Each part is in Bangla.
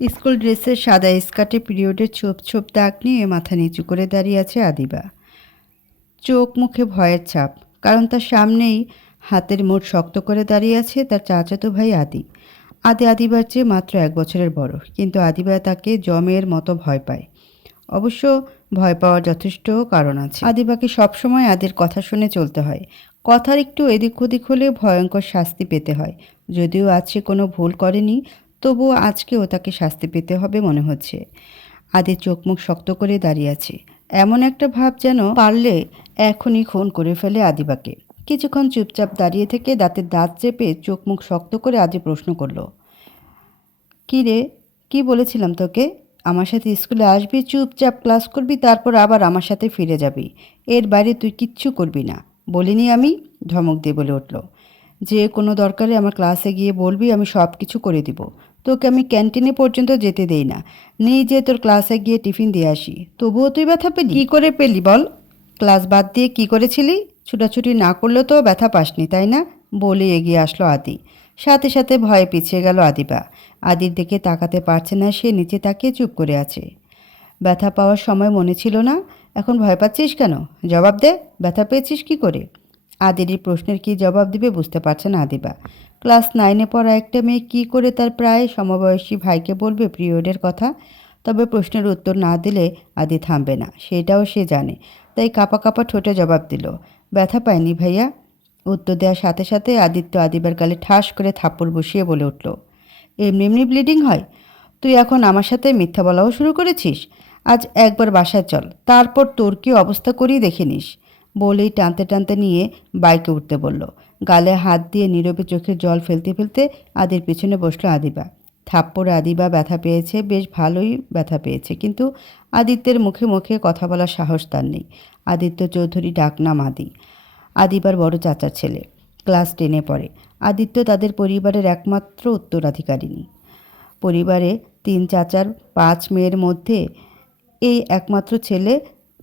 স্কুল ড্রেসের সাদা স্কার্টে পিরিয়ডের ছোপ ছোপ দাগ নিয়ে মাথা নিচু করে দাঁড়িয়ে আছে আদিবা। চোখ মুখে ভয়ের ছাপ, কারণ তার সামনেই হাতের মুঠ শক্ত করে দাঁড়িয়ে আছে তার চাচাতো ভাই আদি। আদিবার চেয়ে মাত্র 1 বছরের বড়, কিন্তু আদিবা তাকে জমের মতো ভয় পায়। অবশ্য ভয় পাওয়ার যথেষ্ট কারণ আছে। আদিবাকে সবসময় আদির কথা শুনে চলতে হয়। কথার একটু এদিক ওদিক হলে ভয়ঙ্কর শাস্তি পেতে হয়। যদিও আজ সে কোনো ভুল করেনি, তবুও আজকেও তাকে শাস্তি পেতে হবে মনে হচ্ছে। আদির চোখ মুখ শক্ত করে দাঁড়িয়ে আছে, এমন একটা ভাব যেন পারলে এখনই খুন করে ফেলে আদিবাকে। কিছুক্ষণ চুপচাপ দাঁড়িয়ে থেকে দাঁতের দাঁত চেপে চোখ মুখ শক্ত করে আদি প্রশ্ন করলো, কী রে, কী বলেছিলাম তোকে? আমার সাথে স্কুলে আসবি, চুপচাপ ক্লাস করবি, তারপর আবার আমার সাথে ফিরে যাবি। এর বাইরে তুই কিচ্ছু করবি না বলিনি আমি? ধমক দিয়ে বলে উঠল। যে কোনো দরকারে আমার ক্লাসে গিয়ে বলবি, আমি সব কিছু করে দিব। তোকে আমি ক্যান্টিনে পর্যন্ত যেতে দেই না। নিজে তোর ক্লাসে গিয়ে টিফিন দিয়ে আসি, তবুও তুই ব্যথা পেলি? কী করে পেলি বল? ক্লাস বাদ দিয়ে কি করেছিলি? ছুটাছুটি না করলেও তো ব্যথা পাসনি, তাই না? বলে এগিয়ে আসলো আদি। সাথে সাথে ভয়ে পিছিয়ে গেল আদিবা। আদির দিকে তাকাতে পারছে না সে, নিচে তাকিয়ে চুপ করে আছে। ব্যথা পাওয়ার সময় মনে ছিল না, এখন ভয় পাচ্ছিস কেন? জবাব দে, ব্যথা পেয়েছিস কি করে? আদির এই প্রশ্নের কী জবাব দিবে বুঝতে পারছে না আদিবা। ক্লাস 9-এ পড়া একটা মেয়ে কী করে তার প্রায় সমবয়সী ভাইকে বলবে পিরিয়ডের কথা? তবে প্রশ্নের উত্তর না দিলে আদি থামবে না, সেটাও সে জানে। তাই কাঁপা কাঁপা ঠোঁটে জবাব দিল, ব্যথা পায়নি ভাইয়া। উত্তর দেওয়ার সাথে সাথে আদিত্য আদিবার গালে ঠাস করে থাপ্পড় বসিয়ে বলে উঠল, এমনি এমনি ব্লিডিং হয়? তুই এখন আমার সাথে মিথ্যা বলাও শুরু করেছিস? আজ একবার বাসায় চল, তারপর তোর কি অবস্থা করেই দেখে নিস। বলেই টানতে টানতে নিয়ে বাইকে উঠতে বলল। গালে হাত দিয়ে নীরবে চোখের জল ফেলতে ফেলতে আদির পিছনে বসলো আদিবা। থাপ্পড়ে আদিবা ব্যথা পেয়েছে, বেশ ভালোই ব্যথা পেয়েছে, কিন্তু আদিত্যের মুখে মুখে কথা বলার সাহস তার নেই। আদিত্য চৌধুরী ডাকনাম আদি, আদিবার বড় চাচার ছেলে, ক্লাস 10-এ পড়ে। আদিত্য তাদের পরিবারের একমাত্র উত্তরাধিকারিণী। পরিবারে 3 চাচার 5 মেয়ের মধ্যে এই একমাত্র ছেলে,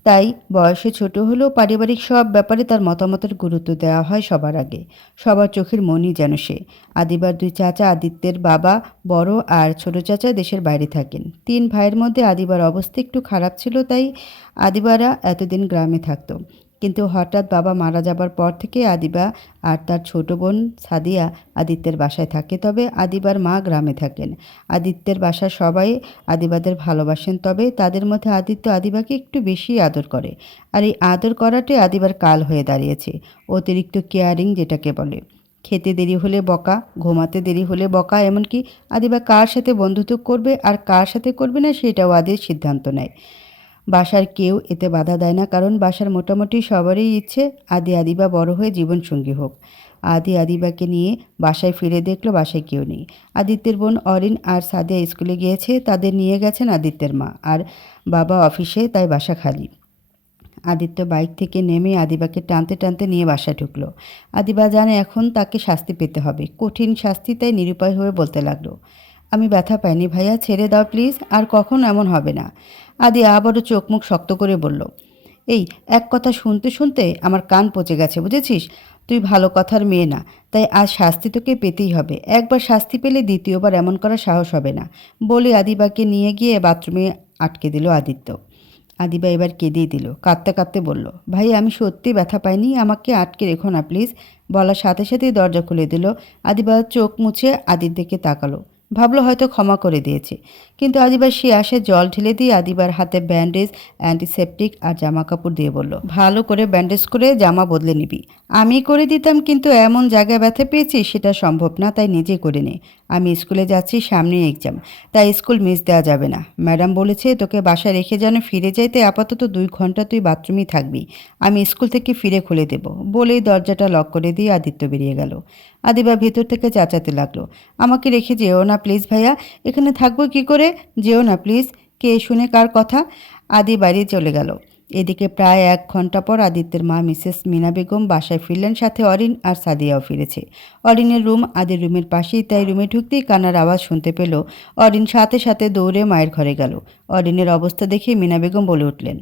তাই বয়সে ছোট হলেও পারিবারিক সব ব্যাপারে তার মতামতের গুরুত্ব দেওয়া হয় সবার আগে। সবার চোখের মণি যেন সে। আদিবার 2 চাচা, আদিত্যের বাবা বড় আর ছোট চাচা দেশের বাইরে থাকেন। 3 ভাইয়ের মধ্যে আদিবার অবস্থা একটু খারাপ ছিল, তাই আদিবারা এতদিন গ্রামে থাকতো। কিন্তু হঠাৎ বাবা মারা যাবার পর থেকে আদিবা আর তার ছোট বোন সাদিয়া আদিত্যের বাসায় থাকে, তবে আদিবার মা গ্রামে থাকেন। আদিত্যের বাসার সবাই আদিবাদের ভালোবাসেন, তবে তাদের মধ্যে আদিত্য আদিবাকে একটু বেশি আদর করে। আর এই আদর করাটাই আদিবার কাল হয়ে দাঁড়িয়েছে, অতিরিক্ত কেয়ারিং যেটাকে বলে। খেতে দেরি হলে বকা, ঘুমাতে দেরি হলে বকা, এমনকি আদিবা কার সাথে বন্ধুত্ব করবে আর কার সাথে করবে না সেটাও আদির সিদ্ধান্ত নেয়। বাসার কেউ এতে বাধা দেয় না, কারণ বাসার মোটামুটি সবারই ইচ্ছে আদিবা বড় হয়ে জীবনসঙ্গী হোক। আদিবাকে নিয়ে বাসায় ফিরে দেখলো বাসায় কেউ নেই। আদিত্যের বোন অরিন আর সাদিয়া স্কুলে গিয়েছে, তাদের নিয়ে গেছেন আদিত্যের মা, আর বাবা অফিসে, তাই বাসা খালি। আদিত্য বাইক থেকে নেমে আদিবাকে টানতে টানতে নিয়ে বাসায় ঢুকলো। আদিবা জানে এখন তাকে শাস্তি পেতে হবে, কঠিন শাস্তি, তাই নিরুপায় হয়ে বলতে লাগলো, আমি ব্যথা পাইনি ভাইয়া, ছেড়ে দাও প্লিজ, আর কখনো এমন হবে না। আদি আবারও চোখ মুখ শক্ত করে বলল, এই এক কথা শুনতে শুনতে আমার কান পচে গেছে, বুঝেছিস? তুই ভালো কথার মেয়ে না, তাই আজ শাস্তি তোকে পেতেই হবে। একবার শাস্তি পেলে দ্বিতীয়বার এমন করার সাহস হবে না। বলে আদিবাকে নিয়ে গিয়ে বাথরুমে আটকে দিল আদিত্য। আদিবা এবার কেঁদেই দিল, কাঁদতে কাঁদতে বলল, ভাই আমি সত্যি ব্যথা পাইনি, আমাকে আটকে রেখো না প্লিজ। বলার সাথে সাথেই দরজা খুলে দিল। আদিবা চোখ মুছে আদির দিকে তাকালো, ভাবলো হয়তো ক্ষমা করে দিয়েছে, কিন্তু আদিবার সে আসে জল ঢেলে দিয়ে আদিবার হাতে ব্যান্ডেজ, অ্যান্টিসেপটিক আর জামা কাপড় দিয়ে বলল, ভালো করে ব্যান্ডেজ করে জামা বদলে নিবি। আমি করে দিতাম, কিন্তু এমন জায়গায় ব্যথা পেয়েছি সেটা সম্ভব না, তাই নিজে করে নে। আমি স্কুলে যাচ্ছি, সামনে এক্সাম, তাই স্কুল মিস দেওয়া যাবে না। ম্যাডাম বলেছে তোকে বাসায় রেখে যেন ফিরে যাইতে, আপাতত 2 ঘন্টা তুই বাথরুমেই থাকবি, আমি স্কুল থেকে ফিরে খুলে দেব। বলেই দরজাটা লক করে দিয়ে আদিত্য বেরিয়ে গেল। আদিবা ভেতর থেকে চেঁচাতে লাগলো, আমাকে রেখে যেও না প্লিজ ভাইয়া, এখানে থাকবো কি করে? যেও না প্লিজ। কে শুনে কার কথা? আদি বাইরে চলে গেল। এদিকে প্রায় 1 ঘন্টা পর আদিত্যের মা মিসেস মিনা বেগম বাসায় ফিরলেন, সাথে অরিন আর সাদিয়াও ফিরেছে। অরিনের রুম আদির রুমের পাশেই, তাই রুমে ঢুকতেই কান্নার আওয়াজ শুনতে পেল। অরিন সাথে সাথে দৌড়ে মায়ের ঘরে গেল। অরিনের অবস্থা দেখে মিনা বেগম বলে উঠলেন,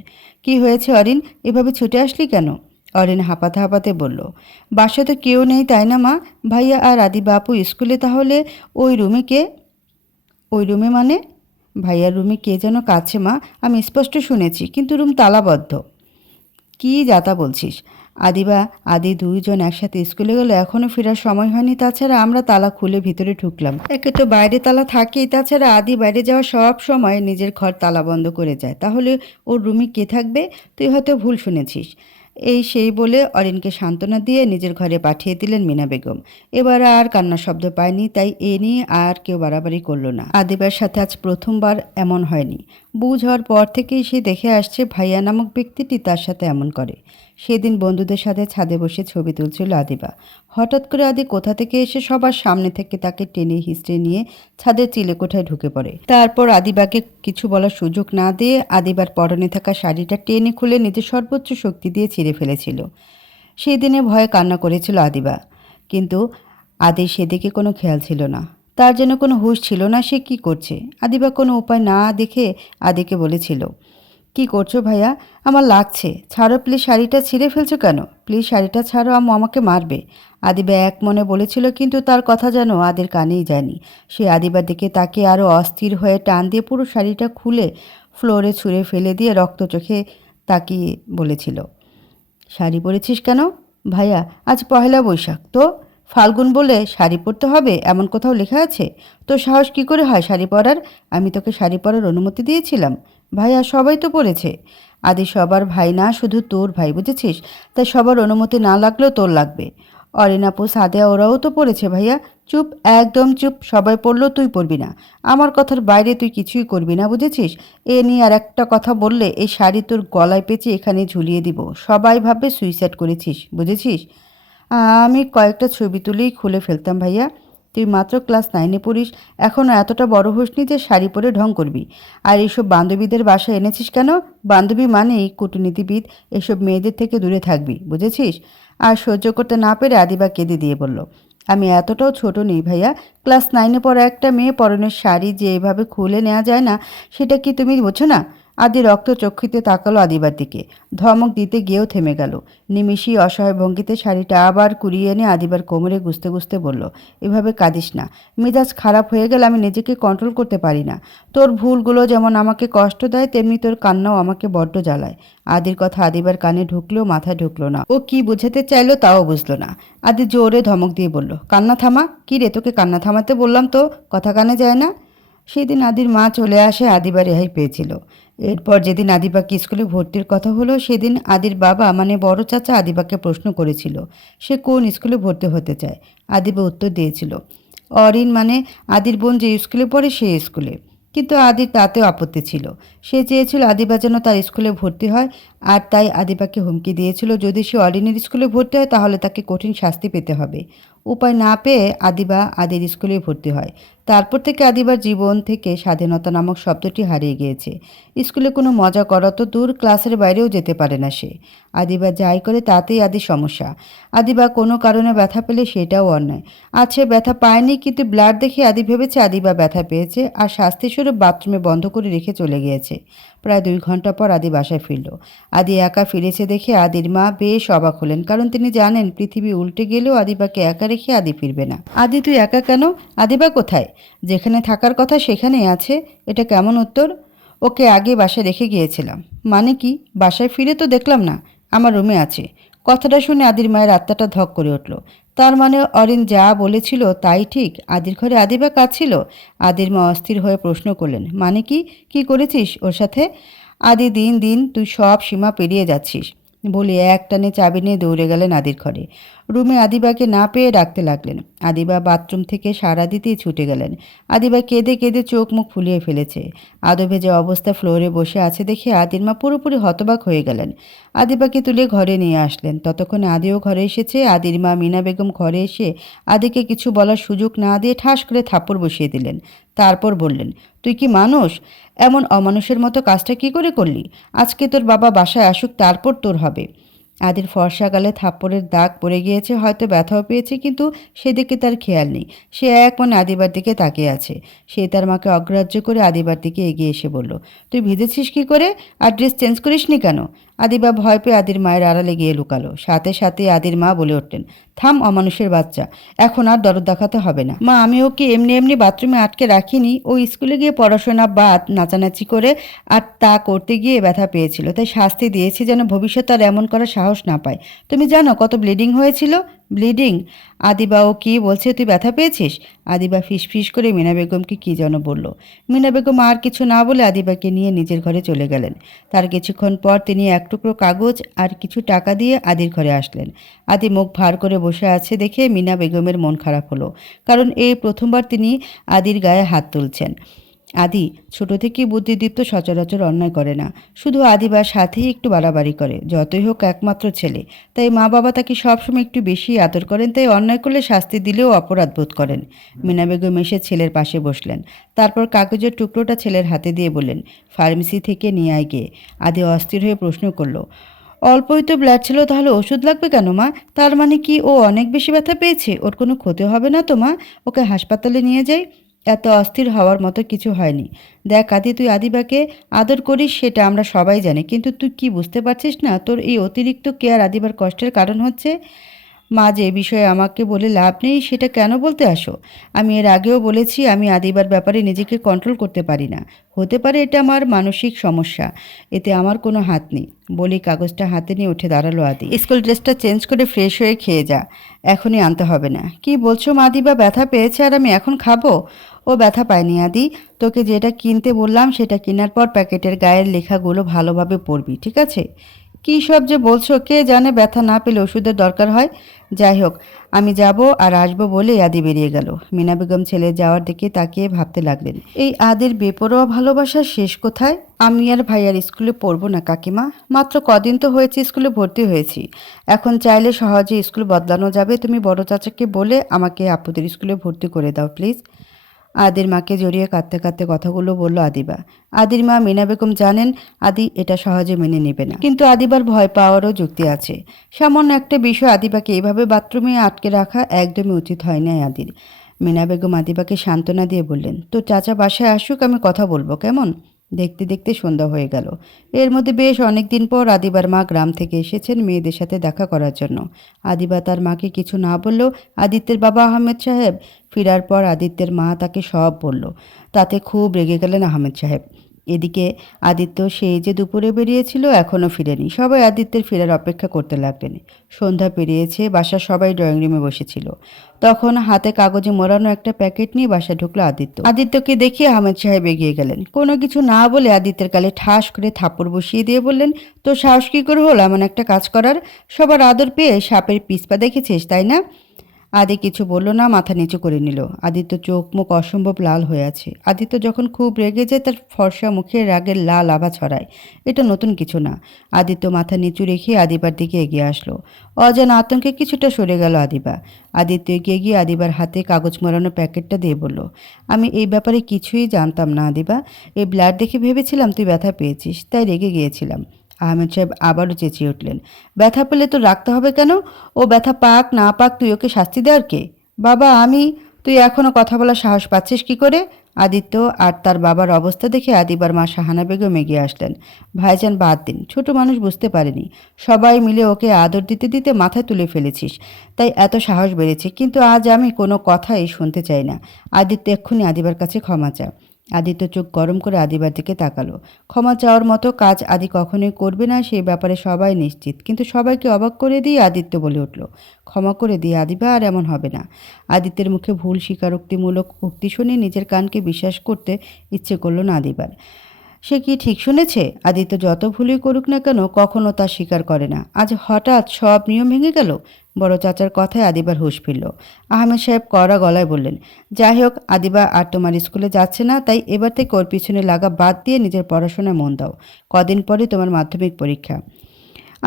কি হয়েছে অরিন, এভাবে ছুটে আসলি কেন? অরিন হাঁপাতে হাঁপাতে বলল, বাসায় তো কেউ নেই তাই না মা? ভাইয়া আর আদি বাপু স্কুলে, তাহলে ওই রুমে কে? ওই রুমে মানে? ভাইয়ার রুমে কে যেন কাছে মা, আমি স্পষ্ট শুনেছি, কিন্তু রুম তালাবদ্ধ। কি যাতা বলছিস? আদিবা আদি দুইজন একসাথে স্কুলে গেল, এখনও ফেরার সময় হয়নি। তাছাড়া আমরা তালা খুলে ভিতরে ঢুকলাম। একে তো বাইরে তালা থাকেই, তাছাড়া আদি বাইরে যাওয়া সব সময় নিজের ঘর তালা বন্ধ করে যায়। তাহলে ওর রুমে কে থাকবে? তুই হয়তো ভুল শুনেছিস। এই সেই বলে অরিনকে সান্ত্বনা দিয়ে নিজের ঘরে পাঠিয়ে দিলেন মিনা বেগম। এবার আর কান্নার শব্দ পায়নি, তাই এ নিয়ে আর কেউ বাড়াবাড়ি করলো না। আদিবার সাথে আজ প্রথমবার এমন হয়নি। বুঝ হওয়ার পর থেকেই সে দেখে আসছে ভাইয়া নামক ব্যক্তিটি তার সাথে এমন করে। সেদিন বন্ধুদের সাথে ছাদে বসে ছবি তুলছিল আদিবা। হঠাৎ করে আদি কোথা থেকে এসে সবার সামনে থেকে তাকে টেনে হিঁচড়ে নিয়ে ছাদের চিলেকোঠায় ঢুকে পড়ে। তারপর আদিবাকে কিছু বলার সুযোগ না দিয়ে আদিবার পরনে থাকা শাড়িটা টেনে খুলে নিজের সর্বোচ্চ শক্তি দিয়ে ছিঁড়ে ফেলেছিল। সেই দিনে ভয়ে কান্না করেছিল আদিবা, কিন্তু আদির সেদিকে কোনো খেয়াল ছিল না। তার যেন কোনো হুঁশ ছিল না সে কি করছে। আদিবা কোনো উপায় না দেখে আদিকে বলেছিল, কি করছো ভাইয়া? আমার লাগছে, ছাড়ো প্লিজ, শাড়িটা ছিঁড়ে ফেলছো কেন? প্লিজ শাড়িটা ছাড়ো, আম্মু আমাকে মারবে। আদিবা এক মনে বলেছিল, কিন্তু তার কথা যেন আদির কানেই যায়নি। সে আদিবার দিকে তাকে আরও অস্থির হয়ে টান দিয়ে পুরো শাড়িটা খুলে ফ্লোরে ছুঁড়ে ফেলে দিয়ে রক্ত চোখে তাকিয়ে বলেছিল, শাড়ি পরেছিস কেন? ভাইয়া আজ পহেলা বৈশাখ, তো ফাল্গুন বলে শাড়ি পরতে হবে এমন কোথাও লেখা আছে? তোর সাহস কী করে হয় শাড়ি পরার? আমি তোকে শাড়ি পরার অনুমতি দিয়েছিলাম? ভাইয়া সবাই তো পরেছে। আদি সবার ভাই না, শুধু তোর ভাই, বুঝেছিস? তাই সবার অনুমতি না লাগলেও তোর লাগবে। অরিনাপু, সাদেয়া ওরাও তো পড়েছে ভাইয়া। চুপ, একদম চুপ, সবাই পড়লো, তুই পড়বি না। আমার কথার বাইরে তুই কিছুই করবি না, বুঝেছিস? এ নিয়ে আর একটা কথা বললে এই শাড়ি তোর গলায় পেঁচে এখানে ঝুলিয়ে দিব। সবাই ভাববে সুইসাইড করেছিস, বুঝেছিস? আমি কয়েকটা ছবি তুলেই খুলে ফেলতাম ভাইয়া। তুই মাত্র ক্লাস 9-এ পড়িস, এখনও এতটা বড় হসনি যে শাড়ি পরে ঢং করবি। আর এইসব বান্ধবীদের বাসায় এনেছিস কেন? বান্ধবী মানেই কূটনীতিবিদ, এসব মেয়েদের থেকে দূরে থাকবি, বুঝেছিস? আর সহ্য করতে না পেরে আদিবা কেঁদে দিয়ে বলল, আমি এতটাও ছোট নেই ভাইয়া। ক্লাস 9-এ পড়া একটা মেয়ে পরনের শাড়ি যে এভাবে খুলে নেওয়া যায় না, সেটা কি তুমি বোঝো না? আদি রক্তচক্ষুতে তাকালো আদিবার দিকে। ধমক দিতে গিয়েও থেমে গেল। নিমিষেই অসহায় ভঙ্গিতে শাড়িটা আবার কুড়িয়ে এনে আদিবার কোমরে গুজতে গুজতে বলল, এভাবে কাঁদিস না। মেজাজ খারাপ হয়ে গেলে আমি নিজেকে কন্ট্রোল করতে পারি না। তোর ভুলগুলো যেমন আমাকে কষ্ট দেয়, তেমনি তোর কান্নাও আমাকে বড্ড জ্বালায়। আদির কথা আদিবার কানে ঢুকলেও মাথায় ঢুকলো না। ও কি বোঝাতে চাইলো তাও বুঝলো না। আদি জোরে ধমক দিয়ে বলল, কান্না থামা। কি রে, তোকে কান্না থামাতে বললাম তো, কথা কানে যায় না? সেদিন আদির মা চলে আসে, আদিবা রেহাই পেয়েছিল। এরপর যেদিন আদিবাকে স্কুলে ভর্তির কথা হলো, সেদিন আদির বাবা মানে বড় চাচা আদিবাকে প্রশ্ন করেছিল সে কোন স্কুলে ভর্তি হতে চায়। আদিবা উত্তর দিয়েছিল, অরিন মানে আদির বোন যে স্কুলে পড়ে সেই স্কুলে। কিন্তু আদির তাতেও আপত্তি ছিল। সে চেয়েছিল আদিবা যেন তার স্কুলে ভর্তি হয়, আর তাই আদিবাকে হুমকি দিয়েছিল যদি সে অরিনের স্কুলে ভর্তি হয় তাহলে তাকে কঠিন শাস্তি পেতে হবে। উপায় না পেয়ে আদিবা আদির স্কুলে ভর্তি হয়। তারপর থেকে আদিবার জীবন থেকে স্বাধীনতা নামক শব্দটি হারিয়ে গিয়েছে। স্কুলে কোনো মজা করা তো দূর, ক্লাসের বাইরেও যেতে পারে না সে। আদিবা যাই করে তাতেই আদির সমস্যা। আদিবা কোনো কারণে ব্যথা পেলে সেটাও অন্যায়। আজ সে ব্যথা পায়নি, কিন্তু ব্লাড দেখে আদি ভেবেছে আদিবা ব্যথা পেয়েছে আর শাস্তিস্বরূপ বাথরুমে বন্ধ করে রেখে চলে গিয়েছে। প্রায় 2 ঘন্টা পর আদি বাসায় ফিরল। আদি একা ফিরেছে দেখে আদির মা বেশ অবাক হলেন, কারণ তিনি জানেন পৃথিবী উল্টে গেলেও আদিবাকে একা রেখে আদি ফিরবে না। আদি, তুই একা কেন? আদিবা কোথায়? যেখানে থাকার কথা সেখানেই আছে। এটা কেমন উত্তর? ওকে আগে বাসায় রেখে গিয়েছিলাম। মানে কি? বাসায় ফিরে তো দেখলাম না। আমার রুমে আছে। কথাটা শুনে আদির মায়ের আত্মাটা ধক করে উঠল। তার মানে অরিন যা বলেছিল তাই ঠিক? আদির ঘরে আদিবা কাঁদছিল? আদির মা অস্থির হয়ে প্রশ্ন করলেন, মানে কি? কি করেছিস ওর সাথে? আদি, দিন দিন তুই সব সীমা পেরিয়ে যাচ্ছিস বলে একটানে চাবি নিয়ে দৌড়ে গেলেন আদির ঘরে। রুমে আদিবাকে না পেয়ে ডাকতে লাগলেন। আদিবা বাথরুম থেকে সাড়া দিতেই ছুটে গেলেন। আদিবা কেঁদে কেঁদে চোখ মুখ ফুলিয়ে ফেলেছে। আদো ভেজা অবস্থা ফ্লোরে বসে আছে দেখে আদির মা পুরোপুরি হতবাক হয়ে গেলেন। আদিবাকে তুলে ঘরে নিয়ে আসলেন। ততক্ষণে আদিও ঘরে এসেছে। আদির মা মিনা বেগম ঘরে এসে আদিকে কিছু বলার সুযোগ না দিয়ে ঠাস করে থাপ্পড় বসিয়ে দিলেন। তারপর বললেন, তুই কি মানুষ? এমন অমানুষের মতো কাজটা কি করে করলি? আজকে তোর বাবা বাসায় আসুক, তারপর তোর হবে। আদির ফর্সা গালে থাপ্পড়ের দাগ পড়ে গিয়েছে, হয়তো ব্যথাও পেয়েছে, কিন্তু সেদিকে তার খেয়াল নেই। সে এক মনে আদিবার দিকে তাকিয়ে আছে। সে তার মাকে অগ্রাহ্য করে আদিবার দিকে এগিয়ে এসে বলল, তুই ভিজেছিস কি করে? আর ড্রেস চেঞ্জ করিসনি কেন? আদিবা ভয় পেয়ে আদির মায়ের আড়ালে গিয়ে লুকালো। সাথে সাথে আদির মা বলে উঠলেন, থাম অমানুষের বাচ্চা, এখন আর দরদ দেখাতে হবে না। মা, আমি ওকে এমনি এমনি বাথরুমে আটকে রাখিনি। ও স্কুলে গিয়ে পড়াশোনা বাদ নাচানাচি করে আর তা করতে গিয়ে ব্যথা পেয়েছিল, তাই শাস্তি দিয়েছি যেন ভবিষ্যতে আর এমন করার সাহস না পায়। তুমি জানো কত ব্লিডিং হয়েছিল? ব্লিডিং? আদিবা, ও কি বলছে? তুই ব্যথা পেয়েছিস? আদিবা ফিসফিস করে মিনা বেগমকে কি যেন বলল। মিনা বেগম আর কিছু না বলে আদিবাকে নিয়ে নিজের ঘরে চলে গেলেন। তার কিছুক্ষণ পর তিনি এক টুকরো কাগজ আর কিছু টাকা দিয়ে আদির ঘরে আসলেন। আদি মুখ ভার করে বসে আছে দেখে মিনা বেগমের মন খারাপ হলো, কারণ এই প্রথমবার তিনি আদির গায়ে হাত তুলছেন। আদি ছোট থেকেই বুদ্ধিদীপ্ত, সচরাচর অন্যায় করে না, শুধু আদিবার সাথেই একটু বাড়াবাড়ি করে। যতই হোক একমাত্র ছেলে, তাই মা বাবা তাকে সবসময় একটু বেশি আদর করেন, তাই অন্যায় করলে শাস্তি দিলেও অপরাধ বোধ করেন। মিনা বেগম এসে ছেলের পাশে বসলেন, তারপর কাগজের টুকরোটা ছেলের হাতে দিয়ে বললেন, ফার্মেসি থেকে নিয়ে আয় গিয়ে। আদি অস্থির হয়ে প্রশ্ন করলো, অল্পই তো ব্লাড ছিল, তাহলে ওষুধ লাগবে কেন মা? তার মানে কি ও অনেক বেশি ব্যথা পেয়েছে? ওর কোনো ক্ষতি হবে না তো মা? ওকে হাসপাতালে নিয়ে যাই। এত অস্থির হওয়ার মতো কিছু হয়নি। দেখ আদি, তুই আদিবাকে আদর করিস সেটা আমরা সবাই জানি, কিন্তু তুই কি বুঝতে পারছিস না তোর এই অতিরিক্ত কেয়ার আদিবার কষ্টের কারণ হচ্ছে? মা, যে বিষয়ে আমাকে বলে লাভ নেই সেটা কেন বলতে আসো? আমি এর আগেও বলেছি আমি আদিবার ব্যাপারে নিজেকে কন্ট্রোল করতে পারি না। হতে পারে এটা আমার মানসিক সমস্যা, এতে আমার কোনো হাত নেই। বলি কাগজটা হাতে নিয়ে উঠে দাঁড়ালো আদি। স্কুল ড্রেসটা চেঞ্জ করে ফ্রেশ হয়ে খেয়ে যা, এখনই আনতে হবে না। কি বলছো মা? আদিবা ব্যথা পেয়েছে আর আমি এখন খাবো? ও ব্যথা পায়নি আদি, তোকে যেটা কিনতে বললাম সেটা কেনার পর প্যাকেটের গায়ের লেখাগুলো ভালোভাবে পড়বি, ঠিক আছে? কী সব যে বলছো, কে জানে ব্যথা না পেলে ওষুধের দরকার হয়। যাই হোক, আমি যাব আর আসবো বলে আদি বেরিয়ে গেল। মিনা বেগম ছেলে যাওয়ার দিকে তাকিয়ে ভাবতে লাগলেন, এই আদির বেপরোয়া ভালোবাসার শেষ কোথায়? আমি আর ভাইয়ার স্কুলে পড়বো না কাকিমা, মাত্র কদিন তো হয়েছে স্কুলে ভর্তি হয়েছি। এখন চাইলে সহজে স্কুল বদলানো যাবে। তুমি বড় চাচাকে বলে আমাকে আপুদের স্কুলে ভর্তি করে দাও প্লিজ। আদির মাকে জড়িয়ে কাঁদতে কাঁদতে কথাগুলো বলল আদিবা। আদির মা মিনা বেগম জানেন আদি এটা সহজে মেনে নেবে না, কিন্তু আদিবার ভয় পাওয়ারও যুক্তি আছে। সামান্য একটা বিষয় আদিবাকে এইভাবে বাথরুমে আটকে রাখা একদমই উচিত হয় না আদির। মিনা বেগম আদিবাকে সান্ত্বনা দিয়ে বললেন, তো চাচা বাসায় আসুক, আমি কথা বলবো, কেমন? দেখতে দেখতে সন্ধ্যা হয়ে গেল। এর মধ্যে বেশ অনেক দিন পর আদিবার মা গ্রাম থেকে এসেছেন মেয়েদের সাথে দেখা করার জন্য। আদিবা তার মাকে কিছু না বললেও আদিত্যের বাবা আহমেদ সাহেব ফেরার পর আদিত্যের মা তাকে সব বলল। তাতে খুব রেগে গেলেন আহমেদ সাহেব। এদিকে আদিত্য সেই যে দুপুরে বেরিয়েছিল এখনও ফিরেনি। সবাই আদিত্যের ফেরার অপেক্ষা করতে লাগলেন। সন্ধ্যা পেরিয়েছে, বাসার সবাই ড্রয়িং রুমে বসেছিল। তখন হাতে কাগজে মোড়ানো একটা প্যাকেট নিয়ে বাসায় ঢুকলো আদিত্য। আদিত্যকে দেখে আহমেদ সাহেব এগিয়ে গেলেন। কোনো কিছু না বলে আদিত্যের গালে ঠাস করে থাপ্পড় বসিয়ে দিয়ে বললেন, তোর সাহস কী করে হলো এমন একটা কাজ করার? সবার আদর পেয়ে সাপের পিছপা দেখেছিস, তাই না? আদি কিছু বলল না, মাথা নিচু করে নিল। আদিত্য চোখ মুখ অসম্ভব লাল হয়ে আছে। আদিত্য যখন খুব রেগে যায় তার ফর্সা মুখে রাগের লাল আভা ছড়ায়। এটা নতুন কিছু না। আদিত্য মাথা নিচু রেখে আদিবার দিকে এগিয়ে আসলো। অজানা আতঙ্কে কিছুটা সরে গেল আদিবা। আদিত্য এগিয়ে গিয়ে আদিবার হাতে কাগজ মোড়ানো প্যাকেটটা দিয়ে বলল, আমি এই ব্যাপারে কিছুই জানতাম না আদিবা। এই ব্লাড দেখে ভেবেছিলাম তুই ব্যথা পেয়েছিস, তাই রেগে গিয়েছিলাম। আহমেদ সাহেব আবারও চেঁচিয়ে উঠলেন, ব্যথা পেলে তো রাখতে হবে কেন? ও ব্যথা পাক না পাক তুই ওকে শাস্তি দেওয়ার কে? বাবা, তুই এখনও কথা বলার সাহস পাচ্ছিস কি করে? আদিত্য আর তার বাবার অবস্থা দেখে আদিবার মা শাহানা বেগম এগিয়ে আসলেন। ভাইজান বাদ দিন, ছোট মানুষ বুঝতে পারেনি। সবাই মিলে ওকে আদর দিতে দিতে মাথায় তুলে ফেলেছিস, তাই এত সাহস বেড়েছে, কিন্তু আজ আমি কোনো কথাই শুনতে চাই না। আদিত্য এক্ষুনি আদিবার কাছে ক্ষমা চা। আদিত্য চোখ গরম করে আদিবার দিকে তাকালো। ক্ষমা চাওয়ার মতো কাজ আদি কখনোই করবে না, সেই ব্যাপারে সবাই নিশ্চিত। কিন্তু সবাইকে অবাক করে দিয়ে আদিত্য বলে উঠল, ক্ষমা করে দিয়ে আদিবা, আর এমন হবে না। আদিত্যের মুখে ভুল স্বীকারোক্তিমূলক উক্তি শুনে নিজের কানকে বিশ্বাস করতে ইচ্ছে করল না আদিবার। সে কি ঠিক শুনেছে? আদিত্য যত ভুলই করুক না কেন কখনো তা স্বীকার করে না। আজ হঠাৎ সব নিয়ম ভেঙে গেল। বড় চাচার কথায় আদিবার হুঁশ ফিরল। আহমেদ সাহেব কড়া গলায় বললেন, যাই হোক, আদিবা আর তোমার স্কুলে যাচ্ছে না, তাই এবার থেকে ওর পিছনে লাগা বাদ দিয়ে নিজের পড়াশোনায় মন দাও। কদিন পরে তোমার মাধ্যমিক পরীক্ষা।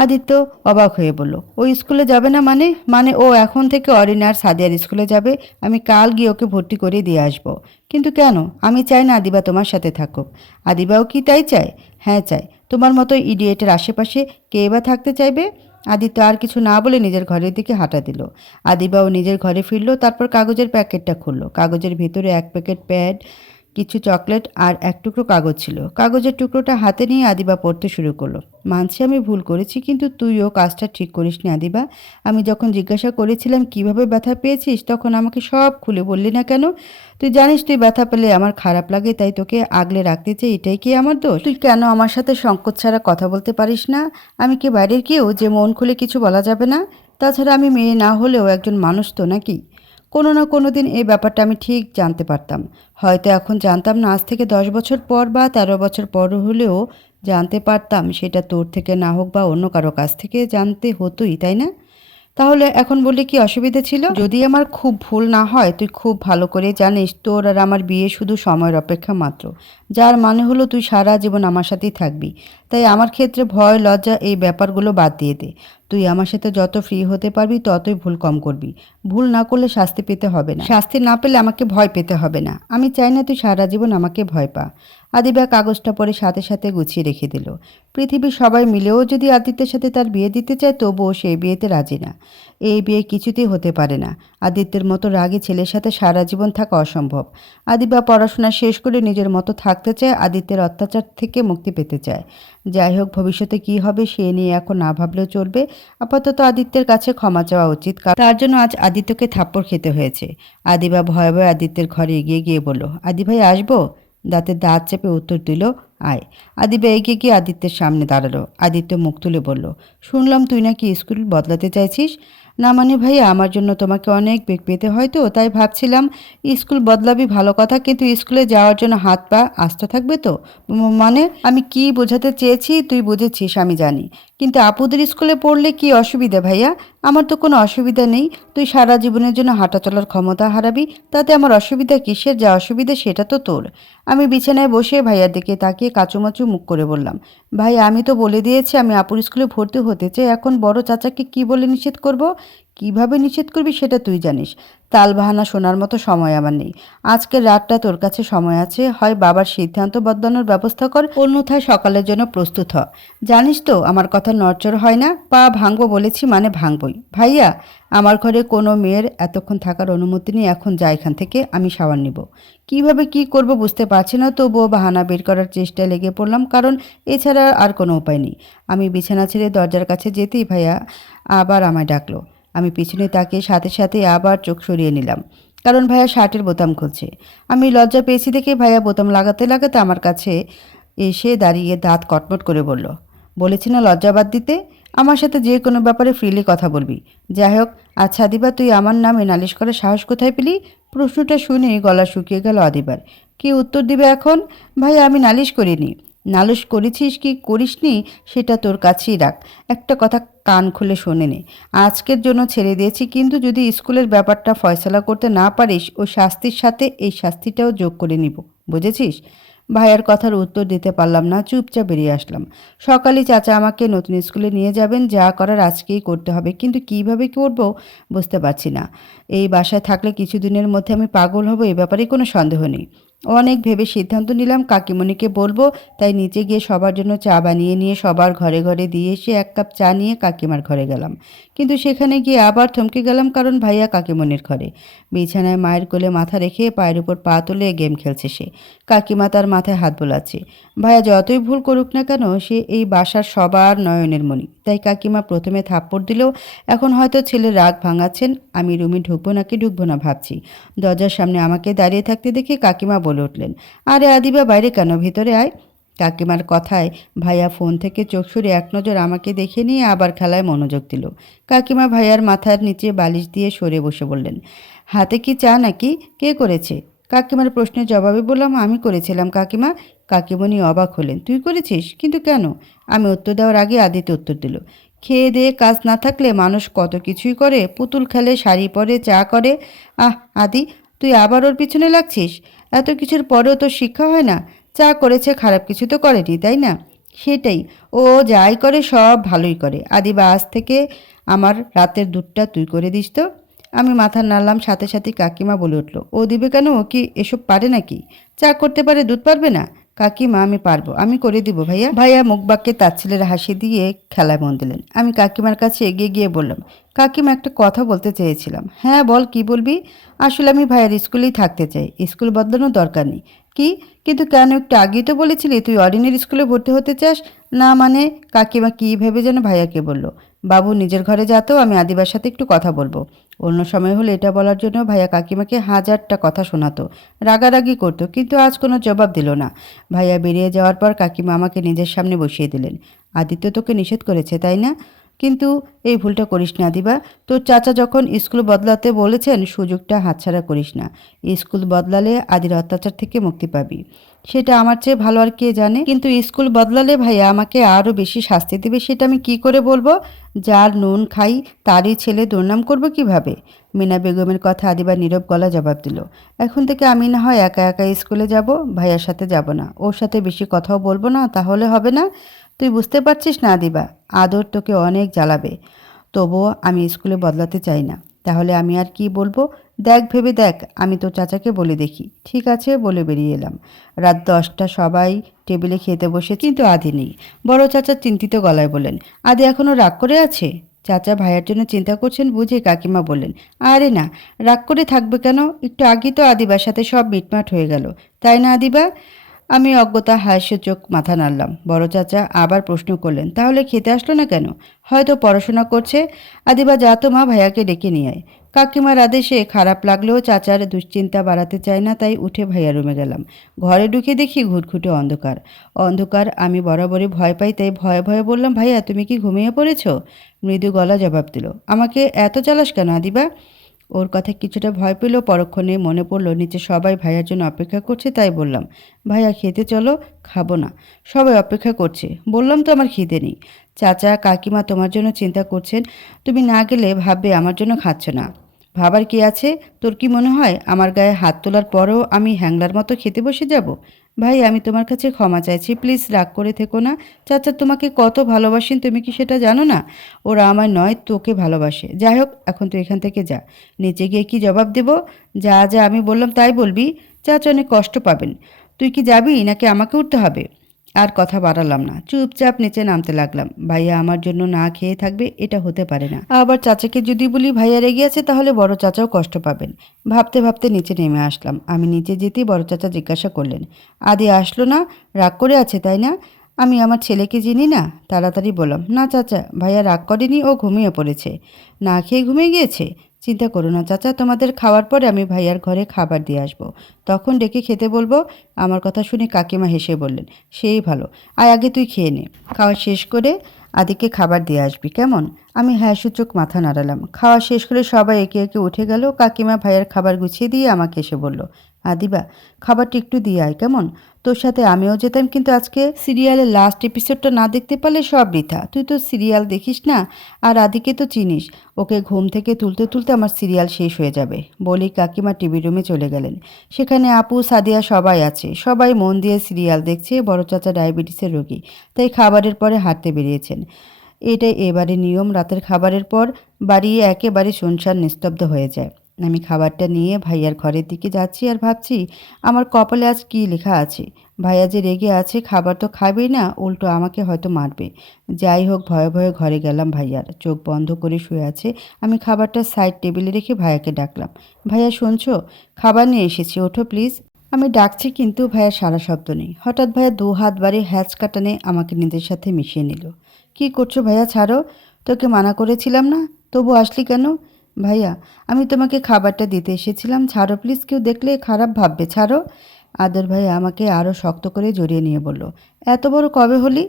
আদিত্য অবাক হয়ে বলল, ও স্কুলে যাবে না মানে? মানে ও এখন থেকে অরিনার সাদিয়ার স্কুলে যাবে। আমি কাল গিয়ে ওকে ভর্তি করে দিয়ে আসবো। কিন্তু কেন? আমি চাই না আদিবা তোমার সাথে থাকুক। আদিবাও কি তাই চায়? হ্যাঁ চায়। তোমার মতো ইডিয়েটের আশেপাশে কে বা থাকতে চাইবে? আদিত্য আর কিছু না বলে নিজের ঘরের দিকে হাঁটা দিল। আদিবাও নিজের ঘরে ফিরল, তারপর কাগজের প্যাকেটটা খুলল। কাগজের ভেতরে এক প্যাকেট প্যাড, কিছু চকলেট আর এক টুকরো কাগজ ছিল। কাগজের টুকরোটা হাতে নিয়ে আদিবা পড়তে শুরু করলো। মানছি আমি ভুল করেছি, কিন্তু তুইও কাজটা ঠিক করিসনি আদিবা। আমি যখন জিজ্ঞাসা করেছিলাম কিভাবে ব্যথা পেয়েছিস, তখন আমাকে সব খুলে বললি না কেন? তুই জানিস তুই ব্যথা পেলে আমার খারাপ লাগে, তাই তোকে আগলে রাখতে চাই। এটাই কি আমার দোষ? তুই কেন আমার সাথে সংকোচ ছাড়া কথা বলতে পারিস না? আমি কি বাইরের কেউ যে মন খুলে কিছু বলা যাবে না? তাছাড়া আমি মেয়ে না হলেও একজন মানুষ তো নাকি? কোনো না কোনো দিন এই ব্যাপারটা আমি ঠিক জানতে পারতাম। হয়তো এখন জানতাম না, আজ থেকে 10 বছর পর বা 13 বছর পর হলেও জানতে পারতাম। সেটা তোর থেকে না হোক বা অন্য কারো কাছ থেকে জানতে হতোই, তাই না? তাহলে এখন বললে কি অসুবিধা ছিল? যদি আমার খুব ভুল না হয়, তুই খুব ভালো করে জানিস তোর আর আমার বিয়ে শুধু সময়ের অপেক্ষা মাত্র। যার মানে হলো তুই সারা জীবন আমার সাথেই থাকবি। তাই আমার ক্ষেত্রে ভয় লজ্জা এই ব্যাপারগুলো বাদ দিয়ে দে। তুই আমার সাথে যত ফ্রি হতে পারবি ততই ভুল কম করবি। ভুল না করলে শাস্তি পেতে হবে না, শাস্তি না পেলে আমাকে ভয় পেতে হবে না। আমি চাই না তুই সারা জীবন আমাকে ভয় পা। আদিবা কাগজটা পরে সাথে সাথে গুছিয়ে রেখে দিল। পৃথিবীর সবাই মিলেও যদি আদিত্যের সাথে তার বিয়ে দিতে চায়, তবুও সেই বিয়েতে রাজি না। এই বিয়ে কিছুতেই হতে পারে না। আদিত্যের মতো রাগী ছেলের সাথে সারা জীবন থাকা অসম্ভব। আদিবা পড়াশোনা শেষ করে নিজের মতো থাকতে চায়, আদিত্যের অত্যাচার থেকে মুক্তি পেতে চায়। যাই হোক, ভবিষ্যতে কি হবে সে নিয়ে এখন না ভাবলেও চলবে। আপাতত আদিত্যের কাছে ক্ষমা চাওয়া উচিত, কারণ তার জন্য আজ আদিত্যকে থাপ্পড় খেতে হয়েছে। আদিবা ভয়ে ভয়ে আদিত্যের ঘরে এগিয়ে গিয়ে বলল, আদি ভাই আসবো? দাঁতে দাঁত চেপে উত্তর দিল, আয়। আদিবা এগিয়ে গিয়ে আদিত্যের সামনে দাঁড়ালো। আদিত্য মুখ তুলে বলল, শুনলাম তুই নাকি স্কুল বদলাতে চাইছিস। না মানে ভাইয়া, আমার জন্য তোমাকে অনেক বেগ পেতে হয় তো, তাই ভাবছিলাম স্কুল বদলাবি ভালো কথা, কিন্তু স্কুলে যাওয়ার জন্য হাত পা আস্ত থাকবে তো? মানে আমি কি বোঝাতে চেয়েছি তুই বুঝেছিস আমি জানি, কিন্তু আপুদের স্কুলে পড়লে কি অসুবিধা ভাইয়া? আমার তো কোনো অসুবিধা নেই। তুই সারা জীবনের জন্য হাঁটা চলার ক্ষমতা হারাবি, তাতে আমার অসুবিধা কিসের? যা অসুবিধা সেটা তো তোর। আমি বিছানায় বসে ভাইয়ার দিকে তাকিয়ে কাচুমাচু মুখ করে বললাম, ভাই আমি তো বলে দিয়েছি আমি আপুর স্কুলে ভর্তি হতে চাই। এখন বড় চাচাকে কি বলে নিষেধ করব? কিভাবে নিষেধ করবি সেটা তুই জানিস। তালবাহানা শোনার মতো সময় আমার নেই। আজকের রাতটা তোর কাছে সময় আছে, হয় বাবার সিদ্ধান্ত বদলানোর ব্যবস্থা কর, অন্যথায় সকালের জন্য প্রস্তুত হ। জানিস তো আমার কথা নড়চড় হয় না। পা ভাঙবো বলেছি মানে ভাঙবই। ভাইয়া, আমার ঘরে কোনো মেয়ের এতক্ষণ থাকার অনুমতি নেই। এখন যা এখান থেকে, আমি শাওয়ার নিব। কিভাবে কি করব বুঝতে পারছি না, তবুও বাহানা বের করার চেষ্টায় লেগে পড়লাম, কারণ এছাড়া আর কোনো উপায় নেই। আমি বিছানা ছেড়ে দরজার কাছে যেতেই ভাইয়া আবার আমায় ডাকলো। আমি পিছনে তাকিয়ে সাথে সাথে আবার চোখ সরিয়ে নিলাম, কারণ ভাইয়া শার্টের বোতাম খুলছে। আমি লজ্জা পেয়েছি দেখে ভাইয়া বোতাম লাগাতে লাগাতে আমার কাছে এসে দাঁড়িয়ে দাঁত কটমট করে বলল, বলেছি না লজ্জা বাদ দিতে। আমার সাথে যে কোনো ব্যাপারে ফ্রিলি কথা বলবি। যাই হোক, আচ্ছা আদিবা, তুই আমার নামে নালিশ করার সাহস কোথায় পেলি? প্রশ্নটা শুনে গলা শুকিয়ে গেল আদিবার। কি উত্তর দিবে এখন? ভাইয়া আমি নালিশ করিনি। নালিশ করেছিস কি করিসনি সেটা তোর কাছেই রাখ। একটা কথা কান খুলে শোনে নে। আজকের জন্য ছেড়ে দিয়েছি, কিন্তু যদি স্কুলের ব্যাপারটা ফয়সালা করতে না পারিস, ওই শাস্তির সাথে এই শাস্তিটাও যোগ করে নিব, বুঝেছিস? ভাইয়ার কথার উত্তর দিতে পারলাম না, চুপচাপ বেরিয়ে আসলাম। সকালে চাচা আমাকে নতুন স্কুলে নিয়ে যাবেন, যা করার আজকেই করতে হবে, কিন্তু কিভাবে করব বুঝতে পারছি না। এই বাসায় থাকলে কিছুদিনের মধ্যে আমি পাগল হব, এ ব্যাপারে কোনো সন্দেহ নেই। অনেক ভেবে সিদ্ধান্ত নিলাম কাকিমণিকে বলবো। তাই নিচে গিয়ে সবার জন্য চা বানিয়ে নিয়ে সবার ঘরে ঘরে দিয়ে এসে 1 কাপ চা নিয়ে কাকিমার ঘরে গেলাম। কিন্তু সেখানে গিয়ে আবার থমকে গেলাম, কারণ ভাইয়া কাকিমণির ঘরে বিছানায় মায়ের কোলে মাথা রেখে পায়ের উপর পা তুলে গেম খেলছে সে। কাকিমা তার মাথায় হাত বোলাচ্ছে। ভাইয়া যতই ভুল করুক না কেন, সে এই বাসার সবার নয়নের মণি। তাই কাকিমা প্রথমে থাপ্পড় দিলেও এখন হয়তো ছেলে রাগ ভাঙাচ্ছেন। আমি রুমে ঢুকবো নাকি ঢুকবো না ভাবছি। দরজার সামনে আমাকে দাঁড়িয়ে থাকতে দেখে কাকিমা বলে উঠলেন, আরে আদিবা, বাইরে কেন, ভিতরে আয়। কাকিমার কথায় ভাইয়া ফোন থেকে চোখ সরিয়ে এক নজর আমাকে দেখে নিয়ে আবার খেলায় মনোযোগ দিল। কাকিমা ভাইয়ার মাথার নিচে বালিশ দিয়ে সরে বসে বললেন, হাতে কি চা নাকি? কে করেছে? কাকিমার প্রশ্নের জবাবে বললাম, আমি করেছিলাম কাকিমা। কাকিমণি অবাক হলেন, তুই করেছিস? কিন্তু কেন? আমি উত্তর দেওয়ার আগে আদিত্য উত্তর দিল, খেয়ে দিয়ে কাজ না থাকলে মানুষ কত কিছুই করে, পুতুল খেলে, শাড়ি পরে, চা করে। আহ আদি, তুই আবার ওর পিছনে লাগছিস? এত কিছুর পরেও তোর শিক্ষা হয় না? চা করেছে, খারাপ কিছু তো করেনি, তাই না? সেটাই, ও যাই করে সব ভালোই করে। আদিবা, আজ থেকে আমার রাতের দুধটা তুই করে দিস তো। আমি মাথা নাড়লাম, সাথে সাথে কাকিমা বলে উঠল, ও দিবে কেন? ও কি এসব পারে নাকি? চা করতে পারে, দুধ পারবে না? কাকিমা, আমি পারবো, আমি করে দিব ভাইয়া। ভাইয়া মুখ বাক্যে তাচ্ছিলের হাসি দিয়ে খেলায় মন দিলেন। আমি কাকিমার কাছে এগিয়ে গিয়ে বললাম, কাকিমা একটা কথা বলতে চেয়েছিলাম। হ্যাঁ বল, কি বলবি? আসলে আমি ভাইয়ার স্কুলেই থাকতে চাই, স্কুল বদলানোর দরকার নেই। কি? কিন্তু কেন? একটু আগেই তো বলেছিলি তুই অর্ডিনারি স্কুলে ভর্তি হতে চাস। না মানে? কাকিমা কী ভেবে যেন ভাইয়াকে বলল, বাবু নিজের ঘরে যা তো, আমি আদিবার সাথে একটু কথা বলবো। অন্য সময় হলে এটা বলার জন্য ভাইয়া কাকিমাকে হাজারটা কথা শোনাতো, রাগারাগি করতো, কিন্তু আজ কোনো জবাব দিল না। ভাইয়া বেরিয়ে যাওয়ার পর কাকিমা আমাকে নিজের সামনে বসিয়ে দিলেন। আদিত্য তোকে নিষেধ করেছে তাই না? কিন্তু এই ভুলটা করিস না দিবা। তোর চাচা যখন স্কুল বদলাতে বলেছেন সুযোগটা হাতছাড়া করিস না। স্কুল বদলালে আদির অত্যাচার থেকে মুক্তি পাবি। সেটা আমার চেয়ে ভালো আর কে জানে। কিন্তু স্কুল বদলালে ভাইয়া আমাকে আরও বেশি শাস্তি দেবে, সেটা আমি কি করে বলবো? যার নুন খাই তারই ছেলে দুর্নাম করবো কিভাবে? মিনা বেগমের কথা আদিবা নীরব গলা জবাব দিল, এখন থেকে আমি না হয় একা একা স্কুলে যাব, ভাইয়ার সাথে যাব না। ওর সাথে বেশি কথাও বলবো না, তাহলে হবে না? তুই বুঝতে পারছিস না আদিবা, আদর তোকে অনেক জ্বালাবে। তবুও আমি স্কুলে বদলাতে চাই না। তাহলে আমি আর কি বলবো? দেখ, ভেবে দেখ, আমি তোর চাচাকে বলে দেখি। ঠিক আছে বলে বেরিয়ে এলাম। রাত 10টা, সবাই টেবিলে খেতে বসে, কিন্তু আদি নেই। বড় চাচা চিন্তিত গলায় বললেন, আদি এখনও রাগ করে আছে? চাচা ভাইয়ের জন্য চিন্তা করছেন বুঝে কাকিমা বললেন, আরে না, রাগ করে থাকবে কেন? একটু আগেই তো আদিবার সাথে সব মিটমাট হয়ে গেল, তাই না আদিবা? আমি অজ্ঞতা হাস্য চোখ মাথা নাড়লাম। বড় চাচা আবার প্রশ্ন করলেন, তাহলে খেতে আসলো না কেন? হয়তো পড়াশোনা করছে। আদিবা যা তো মা, ভাইয়াকে ডেকে নিয়ে আয়। কাকিমার আদেশে খারাপ লাগলেও চাচার দুশ্চিন্তা বাড়াতে চায় না, তাই উঠে ভাইয়া রুমে গেলাম। ঘরে ঢুকে দেখি ঘুটঘুটে অন্ধকার। অন্ধকার আমি বরাবরই ভয় পাই, তাই ভয়ে ভয়ে বললাম, ভাইয়া তুমি কি ঘুমিয়ে পড়েছো? মৃদু গলা জবাব দিল, আমাকে এত জ্বালাস কেন আদিবা? ওর কথা কিছুটা ভয় পেলেও পরক্ষণে মনে পড়লো নিচে সবাই ভাইয়ার জন্য অপেক্ষা করছে, তাই বললাম, ভাইয়া খেতে চলো। খাবো না, সবাই অপেক্ষা করছে। বললাম তো আমার খিদে নেই। চাচা কাকিমা তোমার জন্য চিন্তা করছেন, তুমি না গেলে ভাববে আমার জন্য খাচ্ছ না। ভাবার কি আছে? তোর কি মনে হয় আমার গায়ে হাত তোলার পরেও আমি হ্যাংলার মতো খেতে বসে যাব? ভাই আমি তোমার কাছে ক্ষমা চাইছি, প্লিজ রাগ করে থেকো না। চাচা তোমাকে কত ভালোবাসেন তুমি কি সেটা জানো না? ওরা আমায় নয় তোকে ভালোবাসে। যাই হোক, এখন তুই এখান থেকে যা। নিচে গিয়ে কি জবাব দেব? যা যা আমি বললাম তাই বলবি। চাচা অনেক কষ্ট পাবেন। তুই কি যাবি নাকি আমাকে উঠতে হবে? আর কথা বাড়ালাম না, চুপচাপ নিচে নামতে লাগলাম। ভাইয়া আমার জন্য না খেয়ে থাকবে, এটা হতে পারে না। আবার চাচাকে যদি বলি ভাইয়া রেগে আছে, তাহলে বড় চাচাও কষ্ট পাবেন। ভাবতে ভাবতে নিচে নেমে আসলাম। আমি নিচে যেতেই বড় চাচা জিজ্ঞাসা করলেন, আদি আসলো না? রাগ করে আছে তাই না? আমি আমার ছেলেকে চিনি না? তাড়াতাড়ি বললাম, না চাচা, ভাইয়া রাগ করেনি, ও ঘুমিয়ে পড়েছে। না খেয়ে ঘুমিয়ে গিয়েছে? চিন্তা করো না চাচা, তোমাদের খাওয়ার পরে আমি ভাইয়ার ঘরে খাবার দিয়ে আসবো, তখন ডেকে খেতে বলবো। আমার কথা শুনে কাকিমা হেসে বললেন, সেই ভালো, আয় আগে তুই খেয়ে নে। খাওয়া শেষ করে আদিকে খাবার দিয়ে আসবি কেমন? আমি হ্যাঁ সূচক মাথা নাড়ালাম। খাওয়া শেষ করে সবাই একে একে উঠে গেল। কাকিমা ভাইয়ের খাবার গুছিয়ে দিয়ে আমাকে এসে বলল, আদিবা খাবারটা একটু দিয়ে আয় কেমন? তোর সাথে আমিও যেতাম, কিন্তু আজকে সিরিয়ালের লাস্ট এপিসোডটা না দেখতে পারলে সব বৃথা। তুই তো সিরিয়াল দেখিস না, আর আদিকে তো চিনিস, ওকে ঘুম থেকে তুলতে তুলতে আমার সিরিয়াল শেষ হয়ে যাবে। বলি কাকিমা টিভি রুমে চলে গেলেন। সেখানে আপু সাদিয়া সবাই আছে, সবাই মন দিয়ে সিরিয়াল দেখছে। বড় চাচা ডায়াবেটিসের রোগী, তাই খাবারের পরে হাঁটতে বেরিয়েছেন। এটাই এবারে নিয়ম, রাতের খাবারের পর বাড়ি একেবারে শুনশান নিস্তব্ধ হয়ে যায়। আমি খাবারটা নিয়ে ভাইয়ার ঘরের দিকে যাচ্ছি আর ভাবছি আমার কপালে আজ কী লেখা আছে। ভাইয়া যে রেগে আছে, খাবার তো খাবেই না, উল্টো আমাকে হয়তো মারবে। যাই হোক, ভয়ে ভয়ে ঘরে গেলাম। ভাইয়ার চোখ বন্ধ করে শুয়ে আছে। আমি খাবারটা সাইড টেবিলে রেখে ভাইয়াকে ডাকলাম, ভাইয়া শুনছো? খাবার নিয়ে এসেছি, ওঠো প্লিজ। আমি ডাকছি কিন্তু ভাইয়া সারা শব্দ নেই। হঠাৎ ভাইয়া দু হাত বাড়িয়ে হ্যাচ কাটানে আমাকে নিজের সাথে মিশিয়ে নিল। কি করছো ভাইয়া, ছাড়ো। তোকে মানা করেছিলাম না, তবু আসলি কেন? ভাইয়া আমি তোমাকে খাবারটা দিতে এসেছিলাম, ছাড়ো প্লিজ, কেউ দেখলে খারাপ ভাববে, ছাড়ো। আদর ভাইয়া আমাকে আরও শক্ত করে জড়িয়ে নিয়ে বলল, এত বড় কবে হলি?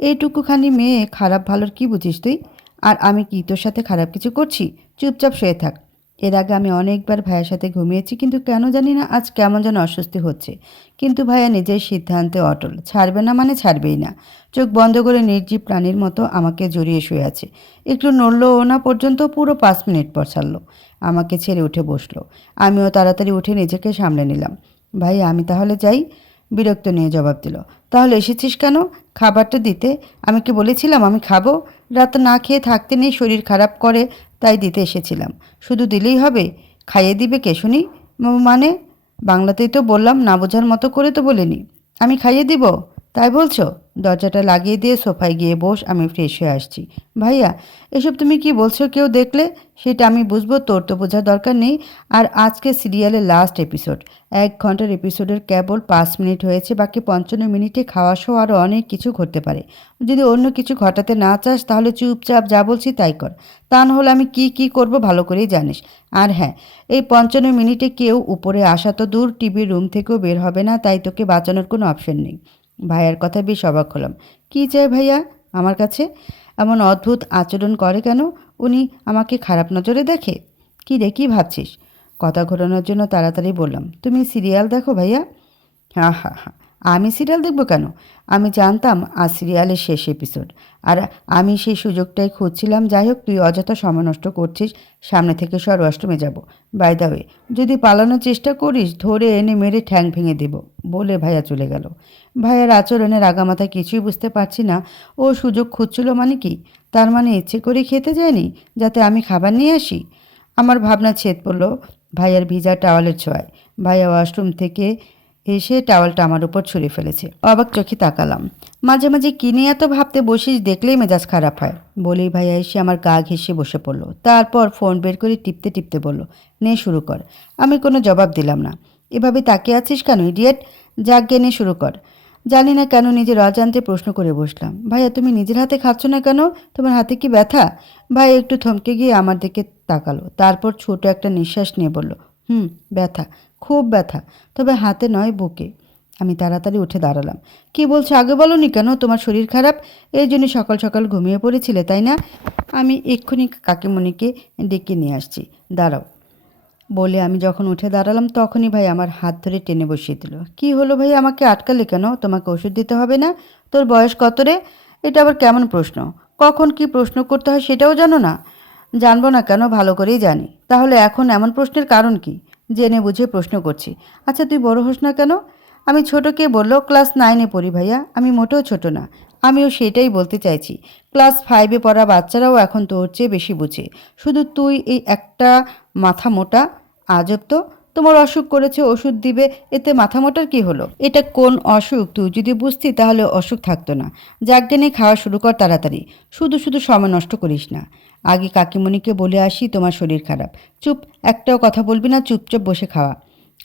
এইটুকুখানি মেয়ে, খারাপ ভালোর কি বুঝিস তুই? আর আমি কি তোর সাথে খারাপ কিছু করছি? চুপচাপ শুয়ে থাক। এর আগে আমি অনেকবার ভাইয়ের সাথে ঘুমিয়েছি, কিন্তু কেন জানি না আজ কেমন যেন অস্বস্তি হচ্ছে। কিন্তু ভাইয়া নিজের সিদ্ধান্তে অটল, ছাড়বে না মানে ছাড়বেই না। চোখ বন্ধ করে নির্জীব প্রাণীর মতো আমাকে জড়িয়ে শুয়ে আছে। একটু নড়লও না পর্যন্ত, পুরো 5 মিনিট পর ছাড়লো। আমাকে ছেড়ে উঠে বসলো। আমিও তাড়াতাড়ি উঠে নিজেকে সামলে নিলাম। ভাই আমি তাহলে যাই? বিরক্ত নিয়ে জবাব দিল, তাহলে এসেছিস কেন? খাবারটা দিতে। আমি কি বলেছিলাম আমি খাবো? রাত না খেয়ে থাকতে নেই, শরীর খারাপ করে, তাই দিতে এসেছিলাম। শুধু দিলেই হবে? খাইয়ে দিবে কে শুনি? মানে? বাংলাতেই তো বললাম, না বোঝার মতো করে তো বলিনি। আমি খাইয়ে দিব? তাই বলছো? দরজাটা লাগিয়ে দিয়ে সোফায় গিয়ে বস, আমি ফ্রেশ হয়ে আসছি। ভাইয়া, এসব তুমি কি বলছো? কেউ দেখলে সেটা আমি বুঝবো, তোর তো বোঝার দরকার নেই। আর আজকে সিরিয়ালের লাস্ট এপিসোড, 1 ঘন্টার এপিসোডের কেবল 5 মিনিট হয়েছে, বাকি 55 মিনিটে খাওয়া শো আরও অনেক কিছু ঘটতে পারে। যদি অন্য কিছু ঘটাতে না চাস তাহলে চুপচাপ যা বলছি তাই কর, তা না হলে আমি কি কি করব ভালো করেই জানিস। আর হ্যাঁ, এই 55 মিনিটে কেউ উপরে আসা তো দূর, টিভির রুম থেকেও বের হবে না, তাই তোকে বাঁচানোর কোনো অপশন নেই। ভাইয়ার কথায় বেশ অবাক হলাম। কী চাই ভাইয়া আমার কাছে? এমন অদ্ভুত আচরণ করে কেন? উনি আমাকে খারাপ নজরে দেখে? কী রে, কী ভাবছিস? কথা ঘোরানোর জন্য তাড়াতাড়ি বললাম, তুমি সিরিয়াল দেখো ভাইয়া? হ্যাঁ হ্যাঁ হ্যাঁ, আমি সিরিয়াল দেখব কেন? আমি জানতাম আজ সিরিয়ালের শেষ এপিসোড, আর আমি সেই সুযোগটাই খুঁজছিলাম। যাই হোক, তুই অযথা সময় নষ্ট করছিস, সামনে থেকে সর, ওয়াশরুমে যাব। বাই দ্য ওয়ে, যদি পালানোর চেষ্টা করিস ধরে এনে মেরে ঠ্যাং ভেঙে দেব, বলে ভাইয়া চলে গেল। ভাইয়ার আচরণের আগামাথা কিছুই বুঝতে পারছি না। ও সুযোগ খুঁজছিল মানে কি? তার মানে ইচ্ছে করে খেতে যায়নি যাতে আমি খাবার নিয়ে আসি? আমার ভাবনা ছেদ পড়ল ভাইয়ার ভিজা টাওয়ালের ছোঁয়ায়। ভাইয়া ওয়াশরুম থেকে এসে টাওয়ালটা আমার উপর ছুঁড়ে ফেলেছে। অবাক চোখে তাকালাম। মাঝে মাঝে কি নিয়ে এত ভাবতে বসিস, দেখলেই মেজাজ খারাপ হয়, বলেই ভাইয়া এসে আমার গা ঘেঁষে বসে পড়লো। তারপর ফোন বের করে টিপতে টিপতে বলল, নে শুরু কর। আমি কোনো জবাব দিলাম না। এভাবে তাকিয়ে আছিস কেন ইডিয়েট? যাক গে, নে শুরু কর। জানি না কেন নিজের অজান্তে প্রশ্ন করে বসলাম, ভাইয়া তুমি নিজের হাতে খাচ্ছ না কেন? তোমার হাতে কি ব্যথা? ভাই একটু থমকে গিয়ে আমার দিকে তাকালো, তারপর ছোট একটা নিঃশ্বাস নিয়ে বলল, ব্যথা, খুব ব্যথা, তবে হাতে নয়, বুকে। আমি তাড়াতাড়ি উঠে দাঁড়ালাম। কি বলছো, আগে বলনি কেন তোমার শরীর খারাপ? এই জন্য সকাল সকাল ঘুমিয়ে পড়েছিলে তাই না? আমি এক্ষুনি কাকিমণিকে ডেকে নিয়ে আসছি, দাঁড়াও, বলে আমি যখন উঠে দাঁড়ালাম তখনই ভাই আমার হাত ধরে টেনে বসিয়ে দিল। কি হলো ভাই, আমাকে আটকালে কেন? তোমাকে ওষুধ দিতে হবে না? তোর বয়স কত রে? এটা আবার কেমন প্রশ্ন? কখন কি প্রশ্ন করতে হয় সেটাও জানো না? জানবো না কেন, ভালো করেই জানি। তাহলে এখন এমন প্রশ্নের কারণ কি? জেনে বুঝে প্রশ্ন করছি। আচ্ছা তুই বড় হোস না কেন? আমি ছোট, কে বললো? ক্লাস 9-এ পড়ি ভাইয়া, আমি মোটেও ছোট না। আমিও সেটাই বলতে চাইছি, ক্লাস 5-এ পড়া বাচ্চারাও এখন তোর চেয়ে বেশি বুঝে। শুধু তুই এই একটা মাথা মোটা। আজব তো, তোমার অসুখ করেছে, ওষুধ দিবে, এতে মাথা মোটার কি হলো? এটা কোন অসুখ? তুই যদি বুঝতি তাহলে অসুখ থাকতো না। জাগেনে খাওয়া শুরু কর তাড়াতাড়ি, শুধু শুধু সময় নষ্ট করিস না। আগে কাকিমণিকে বলে আসি তোমার শরীর খারাপ। চুপ, একটাও কথা বলবি না, চুপচাপ বসে খাওয়া।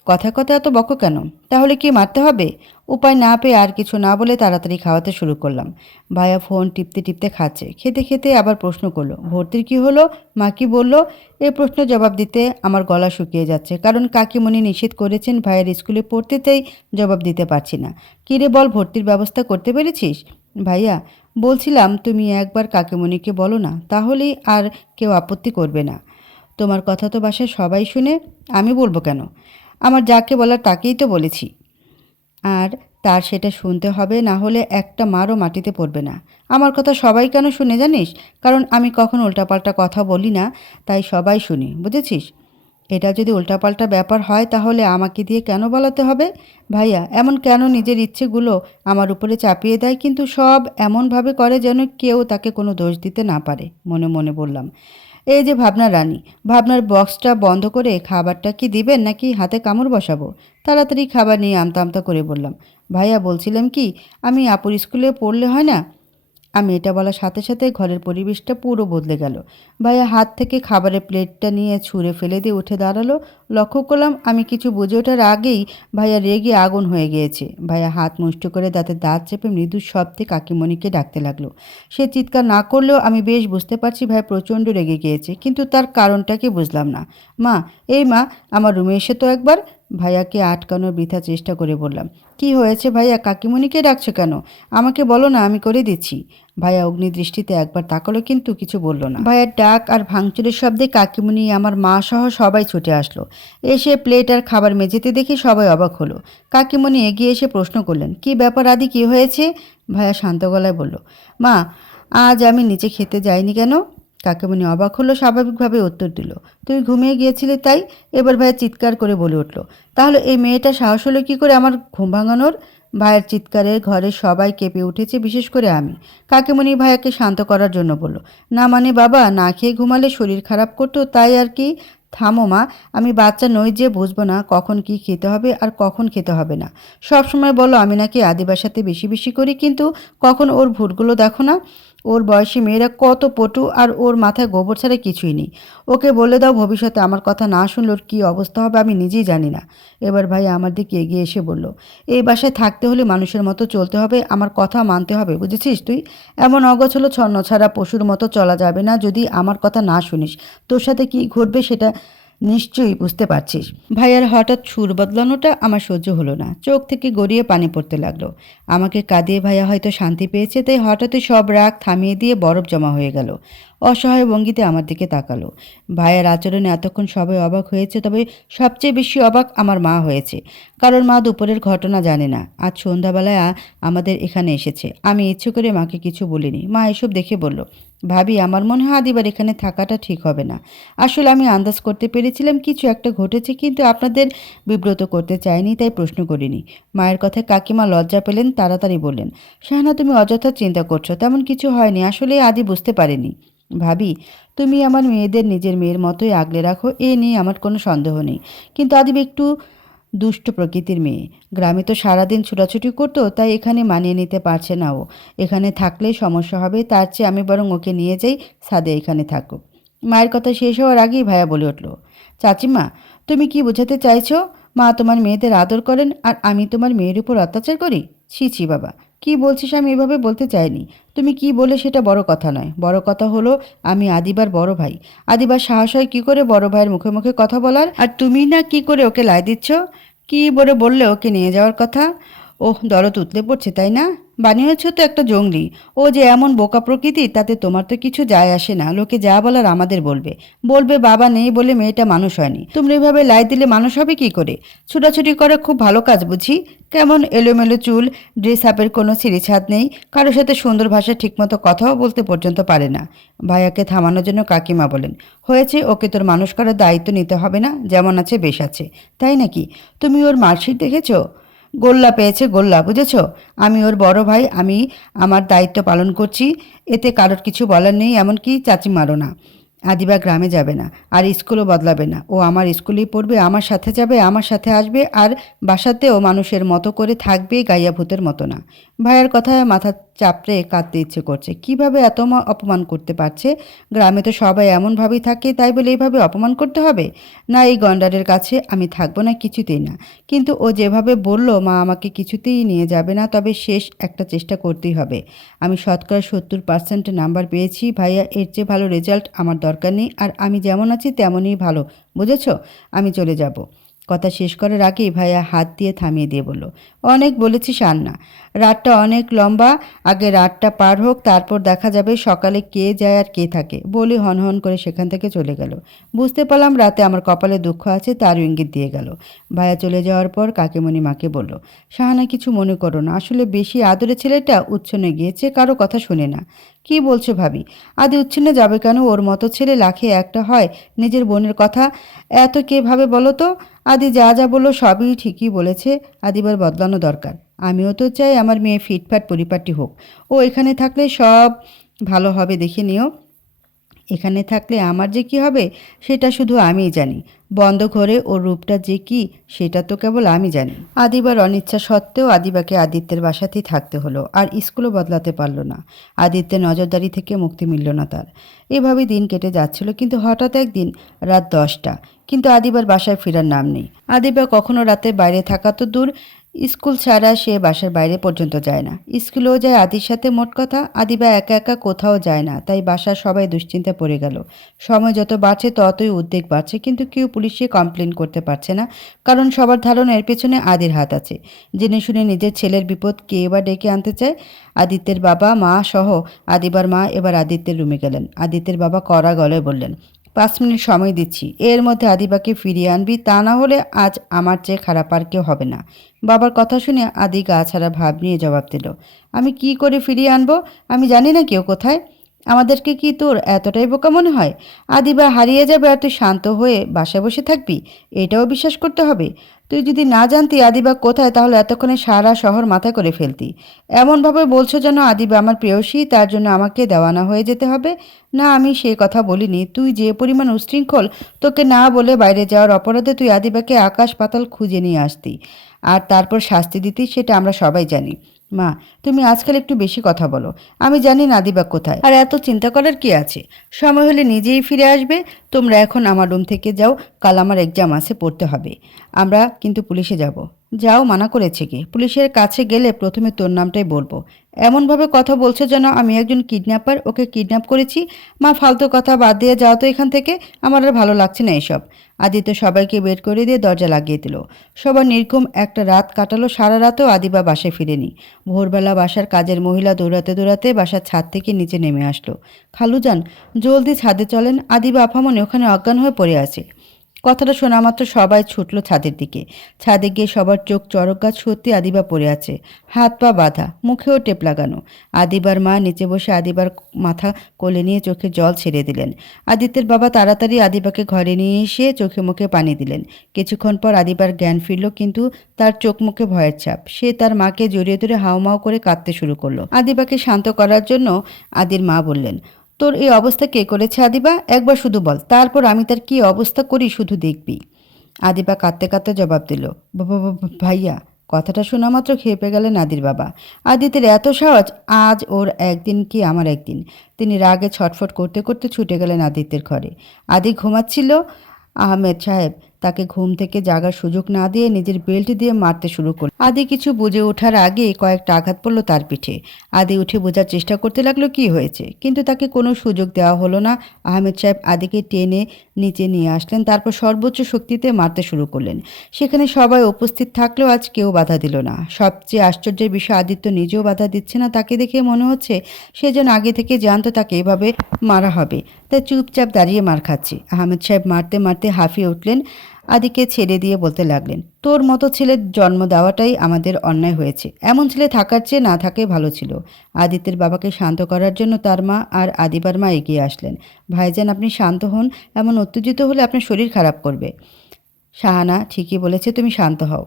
কথায় কথায় এত বকো কেন? তাহলে কি মারতে হবে? উপায় না পেয়ে আর কিছু না বলে তাড়াতাড়ি খাওয়াতে শুরু করলাম। ভাইয়া ফোন টিপতে টিপতে খাচ্ছে, খেতে খেতে আবার প্রশ্ন করলো, ভর্তির কি হলো? মা কি বললো? এই প্রশ্নের জবাব দিতে আমার গলা শুকিয়ে যাচ্ছে, কারণ কাকিমণি নিষেধ করেছেন ভাইয়ের স্কুলে পড়তে, তাই জবাব দিতে পারছি না। কিরে বল, ভর্তির ব্যবস্থা করতে পেরেছিস? ভাইয়া, বলছিলাম তুমি একবার কাকিমণিকে বলো না, তাহলেই আর কেউ আপত্তি করবে না। তোমার কথা তো বাসায় সবাই শুনে, আমি বলবো কেন? আমার যাকে বলার তাকেই তো বলেছি, আর তার সেটা শুনতে হবে, না হলে একটা মারও মাটিতে পড়বে না। আমার কথা সবাই কেন শুনে জানিস? কারণ আমি কখন উল্টাপাল্টা কথা বলি না, তাই সবাই শুনি, বুঝেছিস? এটা যদি উল্টাপাল্টা ব্যাপার হয় তাহলে আমাকে দিয়ে কেন বলাতে হবে? ভাইয়া এমন কেন নিজের ইচ্ছেগুলো আমার উপরে চাপিয়ে দেয়, কিন্তু সব এমনভাবে করে যেন কেউ তাকে কোনো দোষ দিতে না পারে, মনে মনে বললাম। এই যে ভাবনা রানী, ভাবনার বক্সটা বন্ধ করে খাবারটা কি দিবেন নাকি হাতে কামড় বসাবো? তাড়াতাড়ি খাবার নিয়ে আমতা আমতা করে বললাম, ভাইয়া বলছিলাম কি, আমি আপুর স্কুলে পড়লে হয় না? আমি এটা বলার সাথে সাথে ঘরের পরিবেশটা পুরো বদলে গেল। ভাইয়া হাত থেকে খাবারের প্লেটটা নিয়ে ছুঁড়ে ফেলে দিয়ে উঠে দাঁড়ালো। লক্ষ্য করলাম আমি কিছু বুঝে ওঠার আগেই ভাইয়া রেগে আগুন হয়ে গিয়েছে। ভাইয়া হাত মুষ্ট করে দাঁতে দাঁত চেপে মৃদু শব্দে কাকিমণিকে ডাকতে লাগলো। সে চিৎকার না করলেও আমি বেশ বুঝতে পারছি ভাই প্রচণ্ড রেগে গিয়েছে, কিন্তু তার কারণটাকে বুঝলাম না। মা, এই মা, আমার রুমে এসে তো একবার। ভাইয়াকে আটকানোর বৃথা চেষ্টা করে বললাম, কি হয়েছে ভাইয়া, কাকিমণিকে ডাকছো কেন? আমাকে বলো না, আমি করে দিচ্ছি। ভাইয়া অগ্নিদৃষ্টিতে একবার তাকালো কিন্তু কিছু বলল না। ভাইয়ার ডাক আর ভাঙচুরের শব্দে কাকিমণি, আমার মা সহ সবাই ছুটে আসলো। এসে প্লেট আর খাবার মেঝেতে দেখে সবাই অবাক হলো। কাকিমণি এগিয়ে এসে প্রশ্ন করলেন, কি ব্যাপার আদি, কি হয়েছে? ভাইয়া শান্ত গলায় বলল, মা, আজ আমি নিচে খেতে যাইনি কেন? কাকিমণি অবাক হলো, স্বাভাবিকভাবে উত্তর দিল, তুই ঘুমিয়ে গিয়েছিলে তাই। এবার ভাইয়া চিৎকার করে বলে উঠল, তাহলে এই মেয়েটা সাহস হলো কী করে আমার ঘুম ভাঙানোর? ভাইয়ের চিৎকারে ঘরের সবাই কেঁপে উঠেছে, বিশেষ করে আমি। কাকিমণি ভাইয়াকে শান্ত করার জন্য বলল, না মানে বাবা, না খেয়ে ঘুমালে শরীর খারাপ করতো, তাই আর কি। থামো মা, আমি বাচ্চা নই যে বুঝবো না কখন কি খেতে হবে আর কখন খেতে হবে না। সব সময় বলো আমি নাকি আদিবার সাথে বেশি বেশি করি, কিন্তু কখন ওর ভুলগুলো দেখো না। ওর বয়সী মেয়েরা কত পটু, আর ওর মাথায় গোবর ছাড়া কিছুই নেই। ওকে বলে দাও ভবিষ্যতে আমার কথা না শুনলে ওর কী অবস্থা হবে আমি নিজেই জানি না। এবার ভাই আমার দিকে এগিয়ে এসে বলল, এই বাসায় থাকতে হলে মানুষের মতো চলতে হবে, আমার কথা মানতে হবে, বুঝেছিস তুই? এমন অগোছলো ছন্ন ছাড়া পশুর মতো চলা যাবে না। যদি আমার কথা না শুনিস তোর সাথে কি ঘটবে সেটা নিশ্চয়ই বুঝতে পারছিস। ভাইয়ার হঠাৎ সুর বদলানোটা আমার সহ্য হলো না, চোখ থেকে গড়িয়ে পানি পড়তে লাগলো। আমাকে কাঁদিয়ে ভাইয়া হয়তো শান্তি পেয়েছে, তাই হঠাৎই সব রাগ থামিয়ে দিয়ে বরফ জমা হয়ে গেল। অসহায় ভঙ্গিতে আমার দিকে তাকালো। ভাইয়ের আচরণে এতক্ষণ সবাই অবাক হয়েছে, তবে সবচেয়ে বেশি অবাক আমার মা হয়েছে। কারণ মা দুপুরের ঘটনা জানে না, আজ সন্ধ্যাবেলায় আমাদের এখানে এসেছে। আমি ইচ্ছে করে মাকে কিছু বলিনি। মা এসব দেখে বলল, ভাবি আমার মনে হয় আদিবার এখানে থাকাটা ঠিক হবে না। আসলে আমি আন্দাজ করতে পেরেছিলাম কিছু একটা ঘটেছে, কিন্তু আপনাদের বিব্রত করতে চাইনি তাই প্রশ্ন করিনি। মায়ের কথায় কাকিমা লজ্জা পেলেন, তাড়াতাড়ি বললেন, শাহানা তুমি অযথা চিন্তা করছো, তেমন কিছু হয়নি। আসলে আদি বুঝতে পারেনি। ভাবি, তুমি আমার মেয়েদের নিজের মেয়ের মতোই আগলে রাখো, এ নিয়ে আমার কোনো সন্দেহ নেই। কিন্তু আদিব একটু দুষ্ট প্রকৃতির মেয়ে। গ্রামে তো সারাদিন ছুটাছুটি করতো, তাই এখানে মানিয়ে নিতে পারছে না ও। এখানে থাকলেই সমস্যা হবে, তার চেয়ে আমি বরং ওকে নিয়ে যাই, সাদে এখানে থাকুক। মায়ের কথা শেষ হওয়ার আগেই ভাইয়া বলে উঠল, চাচিমা তুমি কি বোঝাতে চাইছো? মা তোমার মেয়েদের আদর করেন আর আমি তোমার মেয়ের উপর অত্যাচার করি? ছি ছি বাবা, কি বলছিস? আমি এভাবে বলতে চাইনি। তুমি কি বলে সেটা বড় কথা নয়, বড় কথা হলো আমি আদিবার বড় ভাই। আদিবার সাহস হয় কী করে বড় ভাইয়ের মুখে মুখে কথা বলার, আর তুমি না কি করে ওকে লাই দিচ্ছ? কি বলে বললে ওকে নিয়ে যাওয়ার কথা? ওহ, দরদ উতলে পড়ছে তাই না? বানিয়েছ তো একটা জঙ্গলি। ও যে এমন বোকা প্রকৃতি তাতে তোমার তো কিছু যায় আসে না। লোকে যা বলার আমাদের বলবে। বলবে বাবা নেই বলে মেয়েটা মানুষ হয়নি। তুমি এভাবে লাই দিলে মানুষ হবে কি করে? ছোটাছুটি করা খুব ভালো কাজ বুঝি? কেমন এলোমেলো চুল, ড্রেস আপের কোনো ছিঁড়িছাদ নেই, কারোর সাথে সুন্দর ভাষায় ঠিকমতো কথাও বলতে পর্যন্ত পারে না। ভাইয়াকে থামানোর জন্য কাকিমা বলেন, হয়েছে, ওকে তোর মানুষ করার দায়িত্ব নিতে হবে না। যেমন আছে বেশ আছে। তাই নাকি? তুমি ওর মার্কশিট দেখেছো? গোল্লা পেয়েছে, গোল্লা, বুঝেছ? আমি ওর বড় ভাই, আমি আমার দায়িত্ব পালন করছি, এতে কারোর কিছু বলার নেই, এমনকি চাচিমারও না। আদিবা গ্রামে যাবে না, আর স্কুলও বদলাবে না। ও আমার স্কুলেই পড়বে, আমার সাথে যাবে, আমার সাথে আসবে, আর বাসাতেও মানুষের মতো করে থাকবে, গাইয়া ভূতের মতো না। ভাইয়ের কথায় মাথা চাপড়ে কাঁদতে ইচ্ছে করছে। কিভাবে এত অপমান করতে পারছে? গ্রামে তো সবাই এমনভাবেই থাকে, তাই বলে এইভাবে অপমান করতে হবে? না, এই গন্ডারের কাছে আমি থাকবো না, কিছুতেই না। কিন্তু ও যেভাবে বলল মা আমাকে কিছুতেই নিয়ে যাবে না, তবে শেষ একটা চেষ্টা করতেই হবে। আমি শতকরা 70% নাম্বার পেয়েছি ভাইয়া, এর চেয়ে ভালো রেজাল্ট আমার দরকার নেই, আর আমি যেমন আছি তেমনই ভালো, বুঝেছ? আমি চলে যাব। কথা শেষ করার আগেই ভাইয়া হাত দিয়ে থামিয়ে দিয়ে বলল, অনেক বলেছিস আর না। রাতটা অনেক লম্বা, আগে রাতটা পার হোক, তারপর দেখা যাবে সকালে কে যায় আর কে থাকে। বলে হনহন করে সেখান থেকে চলে গেল। বুঝতে পারলাম রাতে আমার কপালে দুঃখ আছে, তারও ইঙ্গিত দিয়ে গেল। ভাইয়া চলে যাওয়ার পর কাকিমণি মাকে বলল, শাহানা কিছু মনে করো না, আসলে বেশি আদরে ছেলেটা উচ্ছনে গিয়েছে, কারো কথা শুনে না। কি বলছো ভাবি? আদি উচ্ছনে যাবে কেন? ওর মতো ছেলে লাখে একটা হয়। নিজের বোনের কথা এত কে ভাবে বলো তো? আদি যা যা বললো সবই ঠিকই বলেছে। আদিবার বদলানো দরকার। আমিও তো চাই আমার মেয়ে ফিটফাট পরিপাটি হোক। ও এখানে থাকলে সব ভালো হবে, দেখে নিও। এখানে থাকলে আমার যে কি হবে সেটা শুধু আমিই জানি। বন্ধ ঘরে ওর রূপটা যে কি সেটা তো কেবল আমি জানি। আদিবার অনিচ্ছা সত্ত্বেও আদিবাকে আদিত্যের বাসাতেই থাকতে হলো, আর স্কুলও বদলাতে পারলো না। আদিত্যের নজরদারি থেকে মুক্তি মিলল না তার। এভাবেই দিন কেটে যাচ্ছিল, কিন্তু হঠাৎ একদিন রাত 10টা, কিন্তু আদিবার বাসায় ফেরার নাম নেই। আদিবা কখনো রাতে বাইরে থাকা তো দূর, স্কুল ছাড়া সে বাসার বাইরে পর্যন্ত যায় না। স্কুলেও যায় আদির সাথে, মোট কথা আদিবা একা একা কোথাও যায় না, তাই বাসার সবাই দুশ্চিন্তা পড়ে গেল। সময় যত বাড়ছে ততই উদ্বেগ বাড়ছে, কিন্তু কেউ পুলিশে কমপ্লেন করতে পারছে না, কারণ সবার ধারণা এর পেছনে আদির হাত আছে। জেনে শুনে নিজের ছেলের বিপদ কে এবার ডেকে আনতে চায়? আদিত্যের বাবা মা সহ। আদিবার মা এবার আদিত্যের রুমে গেলেন। আদিত্যের বাবা কড়া গলায় বললেন, 5 মিনিট সময় দিচ্ছি, এর মধ্যে আদিবাকে ফিরিয়ে আনবি, তা না হলে আজ আমার চেয়ে খারাপ আর কেউ হবে না। বাবার কথা শুনে আদি গা ছাড়া ভাব নিয়ে জবাব দিল, আমি কি করে ফিরিয়ে আনবো? আমি জানি না কেউ কোথায়। আমাদেরকে কি তোর এতটাই বোকা মনে হয়? আদিবা হারিয়ে যাবে আর তুই শান্ত হয়ে বাসায় বসে থাকবি? এটাও বিশ্বাস করতে হবে? তুই যদি না জানতি আদিবা কোথায় তাহলে এতক্ষণে সারা শহর মাথায় করে ফেলতি। এমনভাবে বলছো যেন আদিবা আমার প্রেয়সী, তার জন্য আমাকে দেওয়ানা হয়ে যেতে হবে। না, আমি সে কথা বলিনি। তুই যে পরিমাণ উচ্ছৃঙ্খল, তোকে না বলে বাইরে যাওয়ার অপরাধে তুই আদিবাকে আকাশ পাতাল খুঁজে নিয়ে আসতি আর তারপর শাস্তি দিতি, সেটা আমরা সবাই জানি। মা, তুমি আজকাল একটু বেশি কথা বলো। আমি জানি না আদিবা কোথায়, আর এত চিন্তা করার কি আছে? সময় হলে নিজেই ফিরে আসবে। তোমরা এখন আমার রুম থেকে যাও, কাল আমার এক্সাম আছে, পড়তে হবে। আমরা কিন্তু পুলিশে যাব। যাও, মানা করেছে কি? পুলিশের কাছে গেলে প্রথমে তোর নামটাই বলবো। এমনভাবে কথা বলছো যেন আমি একজন কিডন্যাপার, ওকে কিডন্যাপ করেছি। মা, ফালতু কথা বাদ দিয়ে যাও তো এখান থেকে। আমার আর ভালো লাগছে না এসব। আদিত্য সবাইকে বের করে দিয়ে দরজা লাগিয়ে দিল। সবার নির্ঘুম একটা রাত কাটালো। সারা রাতেও আদিবা বাসায় ফিরেনি। ভোরবেলা বাসার কাজের মহিলা দৌড়াতে দৌড়াতে বাসার ছাদ থেকে নিচে নেমে আসলো। খালুজান, জলদি ছাদে চলেন, আদিবা আপামনি ওখানে অজ্ঞান হয়ে পড়ে আছে। কথাটা শোনা মাত্র সবাই ছুটল ছাদের দিকে। ছাদে গিয়ে সবার চোখ চড়ক গাছ, সত্যি আদিবা পড়ে আছে, হাত পা বাঁধা, মুখেও টেপ লাগানো। আদিবার মা নিচে বসে আদিবার মাথা কোলে নিয়ে চোখে জল ছেড়ে দিলেন। আদিত্যের বাবা তাড়াতাড়ি আদিবাকে ঘরে নিয়ে এসে চোখে মুখে পানি দিলেন। কিছুক্ষণ পর আদিবার জ্ঞান ফিরল, কিন্তু তার চোখ মুখে ভয়ের ছাপ। সে তার মাকে জড়িয়ে ধরে হাউমাউ করে কাঁদতে শুরু করলো। আদিবাকে শান্ত করার জন্য আদির মা বললেন, তোর এই অবস্থা কে করেছে আদিবা? একবার শুধু বল, তারপর আমি তার কি অবস্থা করি শুধু দেখবি। আদিবা কাঁদতে কাঁদতে জবাব দিল, ভাইয়া। কথাটা শোনা মাত্র খেপে গেলেন আদির বাবা। আদিতের এত সাহস! আজ ওর একদিন কি আমার একদিন। তিনি রাগে ছটফট করতে করতে ছুটে গেলেন আদিত্যের ঘরে। আদি ঘুমাচ্ছিল। আহমেদ সাহেব তাকে ঘুম থেকে জাগার সুযোগ না দিয়ে নিজের বেল্ট দিয়ে মারতে শুরু করল। আদি কিছু বুঝে ওঠার আগে কয়েকটা আঘাত পড়ল তার পিঠে। আদি উঠে বোঝার চেষ্টা করতে লাগলো কি হয়েছে, কিন্তু তাকে কোনো সুযোগ দেওয়া হলো না। আহমেদ সাহেব আদিকে টেনে নিচে নিয়ে আসলেন, তারপর সর্বোচ্চ শক্তিতে মারতে শুরু করলেন। সেখানে সবাই উপস্থিত থাকলেও আজ কেউ বাধা দিল না। সবচেয়ে আশ্চর্যের বিষয়, আদিত্য নিজেও বাধা দিচ্ছে না। তাকে দেখে মনে হচ্ছে সে যেন আগে থেকে জানতো তাকে এভাবে মারা হবে, তাই চুপচাপ দাঁড়িয়ে মার খাচ্ছে। আহমেদ সাহেব মারতে মারতে হাঁফিয়ে উঠলেন। আদিকে ছেড়ে দিয়ে বলতে লাগলেন, তোর মতো ছেলের জন্ম দেওয়াটাই আমাদের অন্যায় হয়েছে। এমন ছেলে থাকার চেয়ে না থাকাই ভালো ছিল। আদিত্যের বাবাকে শান্ত করার জন্য তার মা আর আদিবার মা এগিয়ে আসলেন। ভাইজান, আপনি শান্ত হন। এমন উত্তেজিত হলে আপনার শরীর খারাপ করবে। শাহানা ঠিকই বলেছে, তুমি শান্ত হও।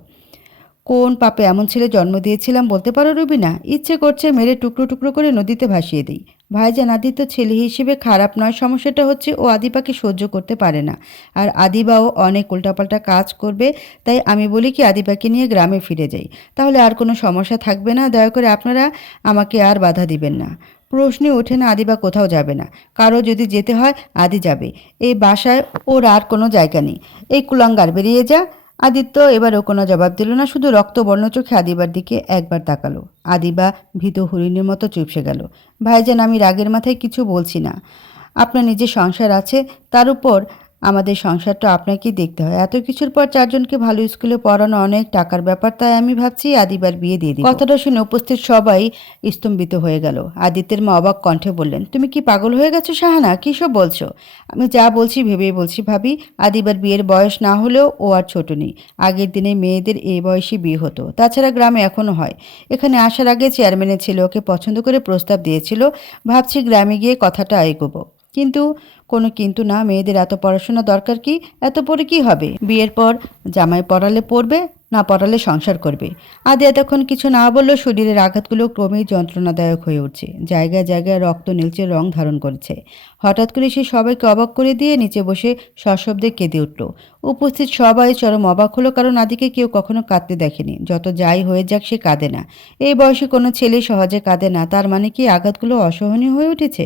কোন পাপে এমন ছেলে জন্ম দিয়েছিলাম বলতে পারো রুবিনা? ইচ্ছে করছে মেরে টুকরো টুকরো করে নদীতে ভাসিয়ে দিই। ভাইজান, আদিত্য ছেলে হিসেবে খারাপ নয়, সমস্যাটা হচ্ছে ও আদিবাকে সহ্য করতে পারে না। আর আদিবাও অনেক উল্টাপাল্টা কাজ করবে। তাই আমি বলি কি, আদিবাকে নিয়ে গ্রামে ফিরে যাই, তাহলে আর কোনো সমস্যা থাকবে না। দয়া করে আপনারা আমাকে আর বাধা দিবেন না। প্রশ্নে ওঠে না আদিবা কোথাও যাবে না। কারো যদি যেতে হয় আদি যাবে। এই বাসায় ওর আর কোনো জায়গা নেই। এই কুলাঙ্গার, বেরিয়ে যা। আদিত্য এবারও কোনো জবাব দিল না, শুধু রক্তবর্ণ চোখে আদিবার দিকে একবার তাকালো। আদিবা ভীত হরিণের মতো চুপসে গেল। ভাইজান, আমি রাগের মাথায় কিছু বলছি না। আপনার নিজের সংসার আছে, তার উপর আমাদের সংসারটা আপনাকেই দেখতে হয়। এত কিছুর পর চারজনকে ভালো স্কুলে পড়ানো অনেক টাকার ব্যাপার, তাই আমি ভাবছি আদিবার বিয়ে দিয়ে দিই। কথাটা শুনে উপস্থিত সবাই স্তম্ভিত হয়ে গেল। আদিত্যের মা অবাক কণ্ঠে বললেন, তুমি কি পাগল হয়ে গেছো শাহানা? কী সব বলছো? আমি যা বলছি ভেবেই বলছি ভাবি। আদিবার বিয়ের বয়স না হলেও ও আর ছোট নেই। আগের দিনে মেয়েদের এই বয়সী বিয়ে হতো, তাছাড়া গ্রামে এখনও হয়। এখানে আসার আগে চেয়ারম্যানের ছেলে ওকে পছন্দ করে প্রস্তাব দিয়েছিল। ভাবছি গ্রামে গিয়ে কথাটা এগোবো। কিন্তু কোনো কিন্তু না। মেয়েদের এত পড়াশোনা দরকার কি? এত পড়ে কি হবে? বিয়ের পর জামাই পড়ালে পড়বে, না পড়ালে সংসার করবে। আদি এতক্ষণ কিছু না বললেও শরীরের আঘাতগুলো ক্রমেই যন্ত্রণাদায়ক হয়ে উঠছে। জায়গায় জায়গায় রক্ত নীলচে রং ধারণ করেছে। হঠাৎ করে সে সবাইকে অবাক করে দিয়ে নিচে বসে সশব্দে কেঁদে উঠল। উপস্থিত সবাই চরম অবাক হলো, কারণ আদিকে কেউ কখনো কাঁদতে দেখেনি। যত যাই হয়ে যাক, সে কাঁদে না। এই বয়সে কোনো ছেলে সহজে কাঁদে না। তার মানে কি আঘাতগুলো অসহনীয় হয়ে উঠেছে?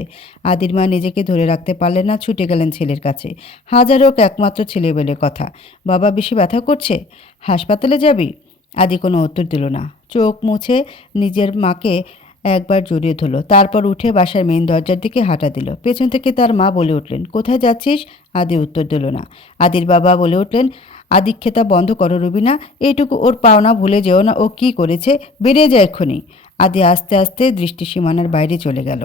আদির মা নিজেকে ধরে রাখতে পারলেন না, ছুটে গেলেন ছেলের কাছে। হাজার হোক একমাত্র ছেলে বলে কথা। বাবা, বেশি ব্যথা করছে? হাসপাতালে যাবি? আদি কোনো উত্তর দিল না। চোখ মুছে নিজের মাকে একবার জড়িয়ে ধরল, তারপর উঠে বাসার মেইন দরজার দিকে হাঁটা দিল। পেছন থেকে তার মা বলে উঠলেন, কোথায় যাচ্ছিস? আদি উত্তর দিল না। আদির বাবা বলে উঠলেন, আদিক্ষেতা বন্ধ করো রুবিনা। এইটুকু ওর পাওনা ভুলে যেও না ও কি করেছে। বেরিয়ে যায় এক্ষুনি। আদি আস্তে আস্তে দৃষ্টি সীমানার বাইরে চলে গেল।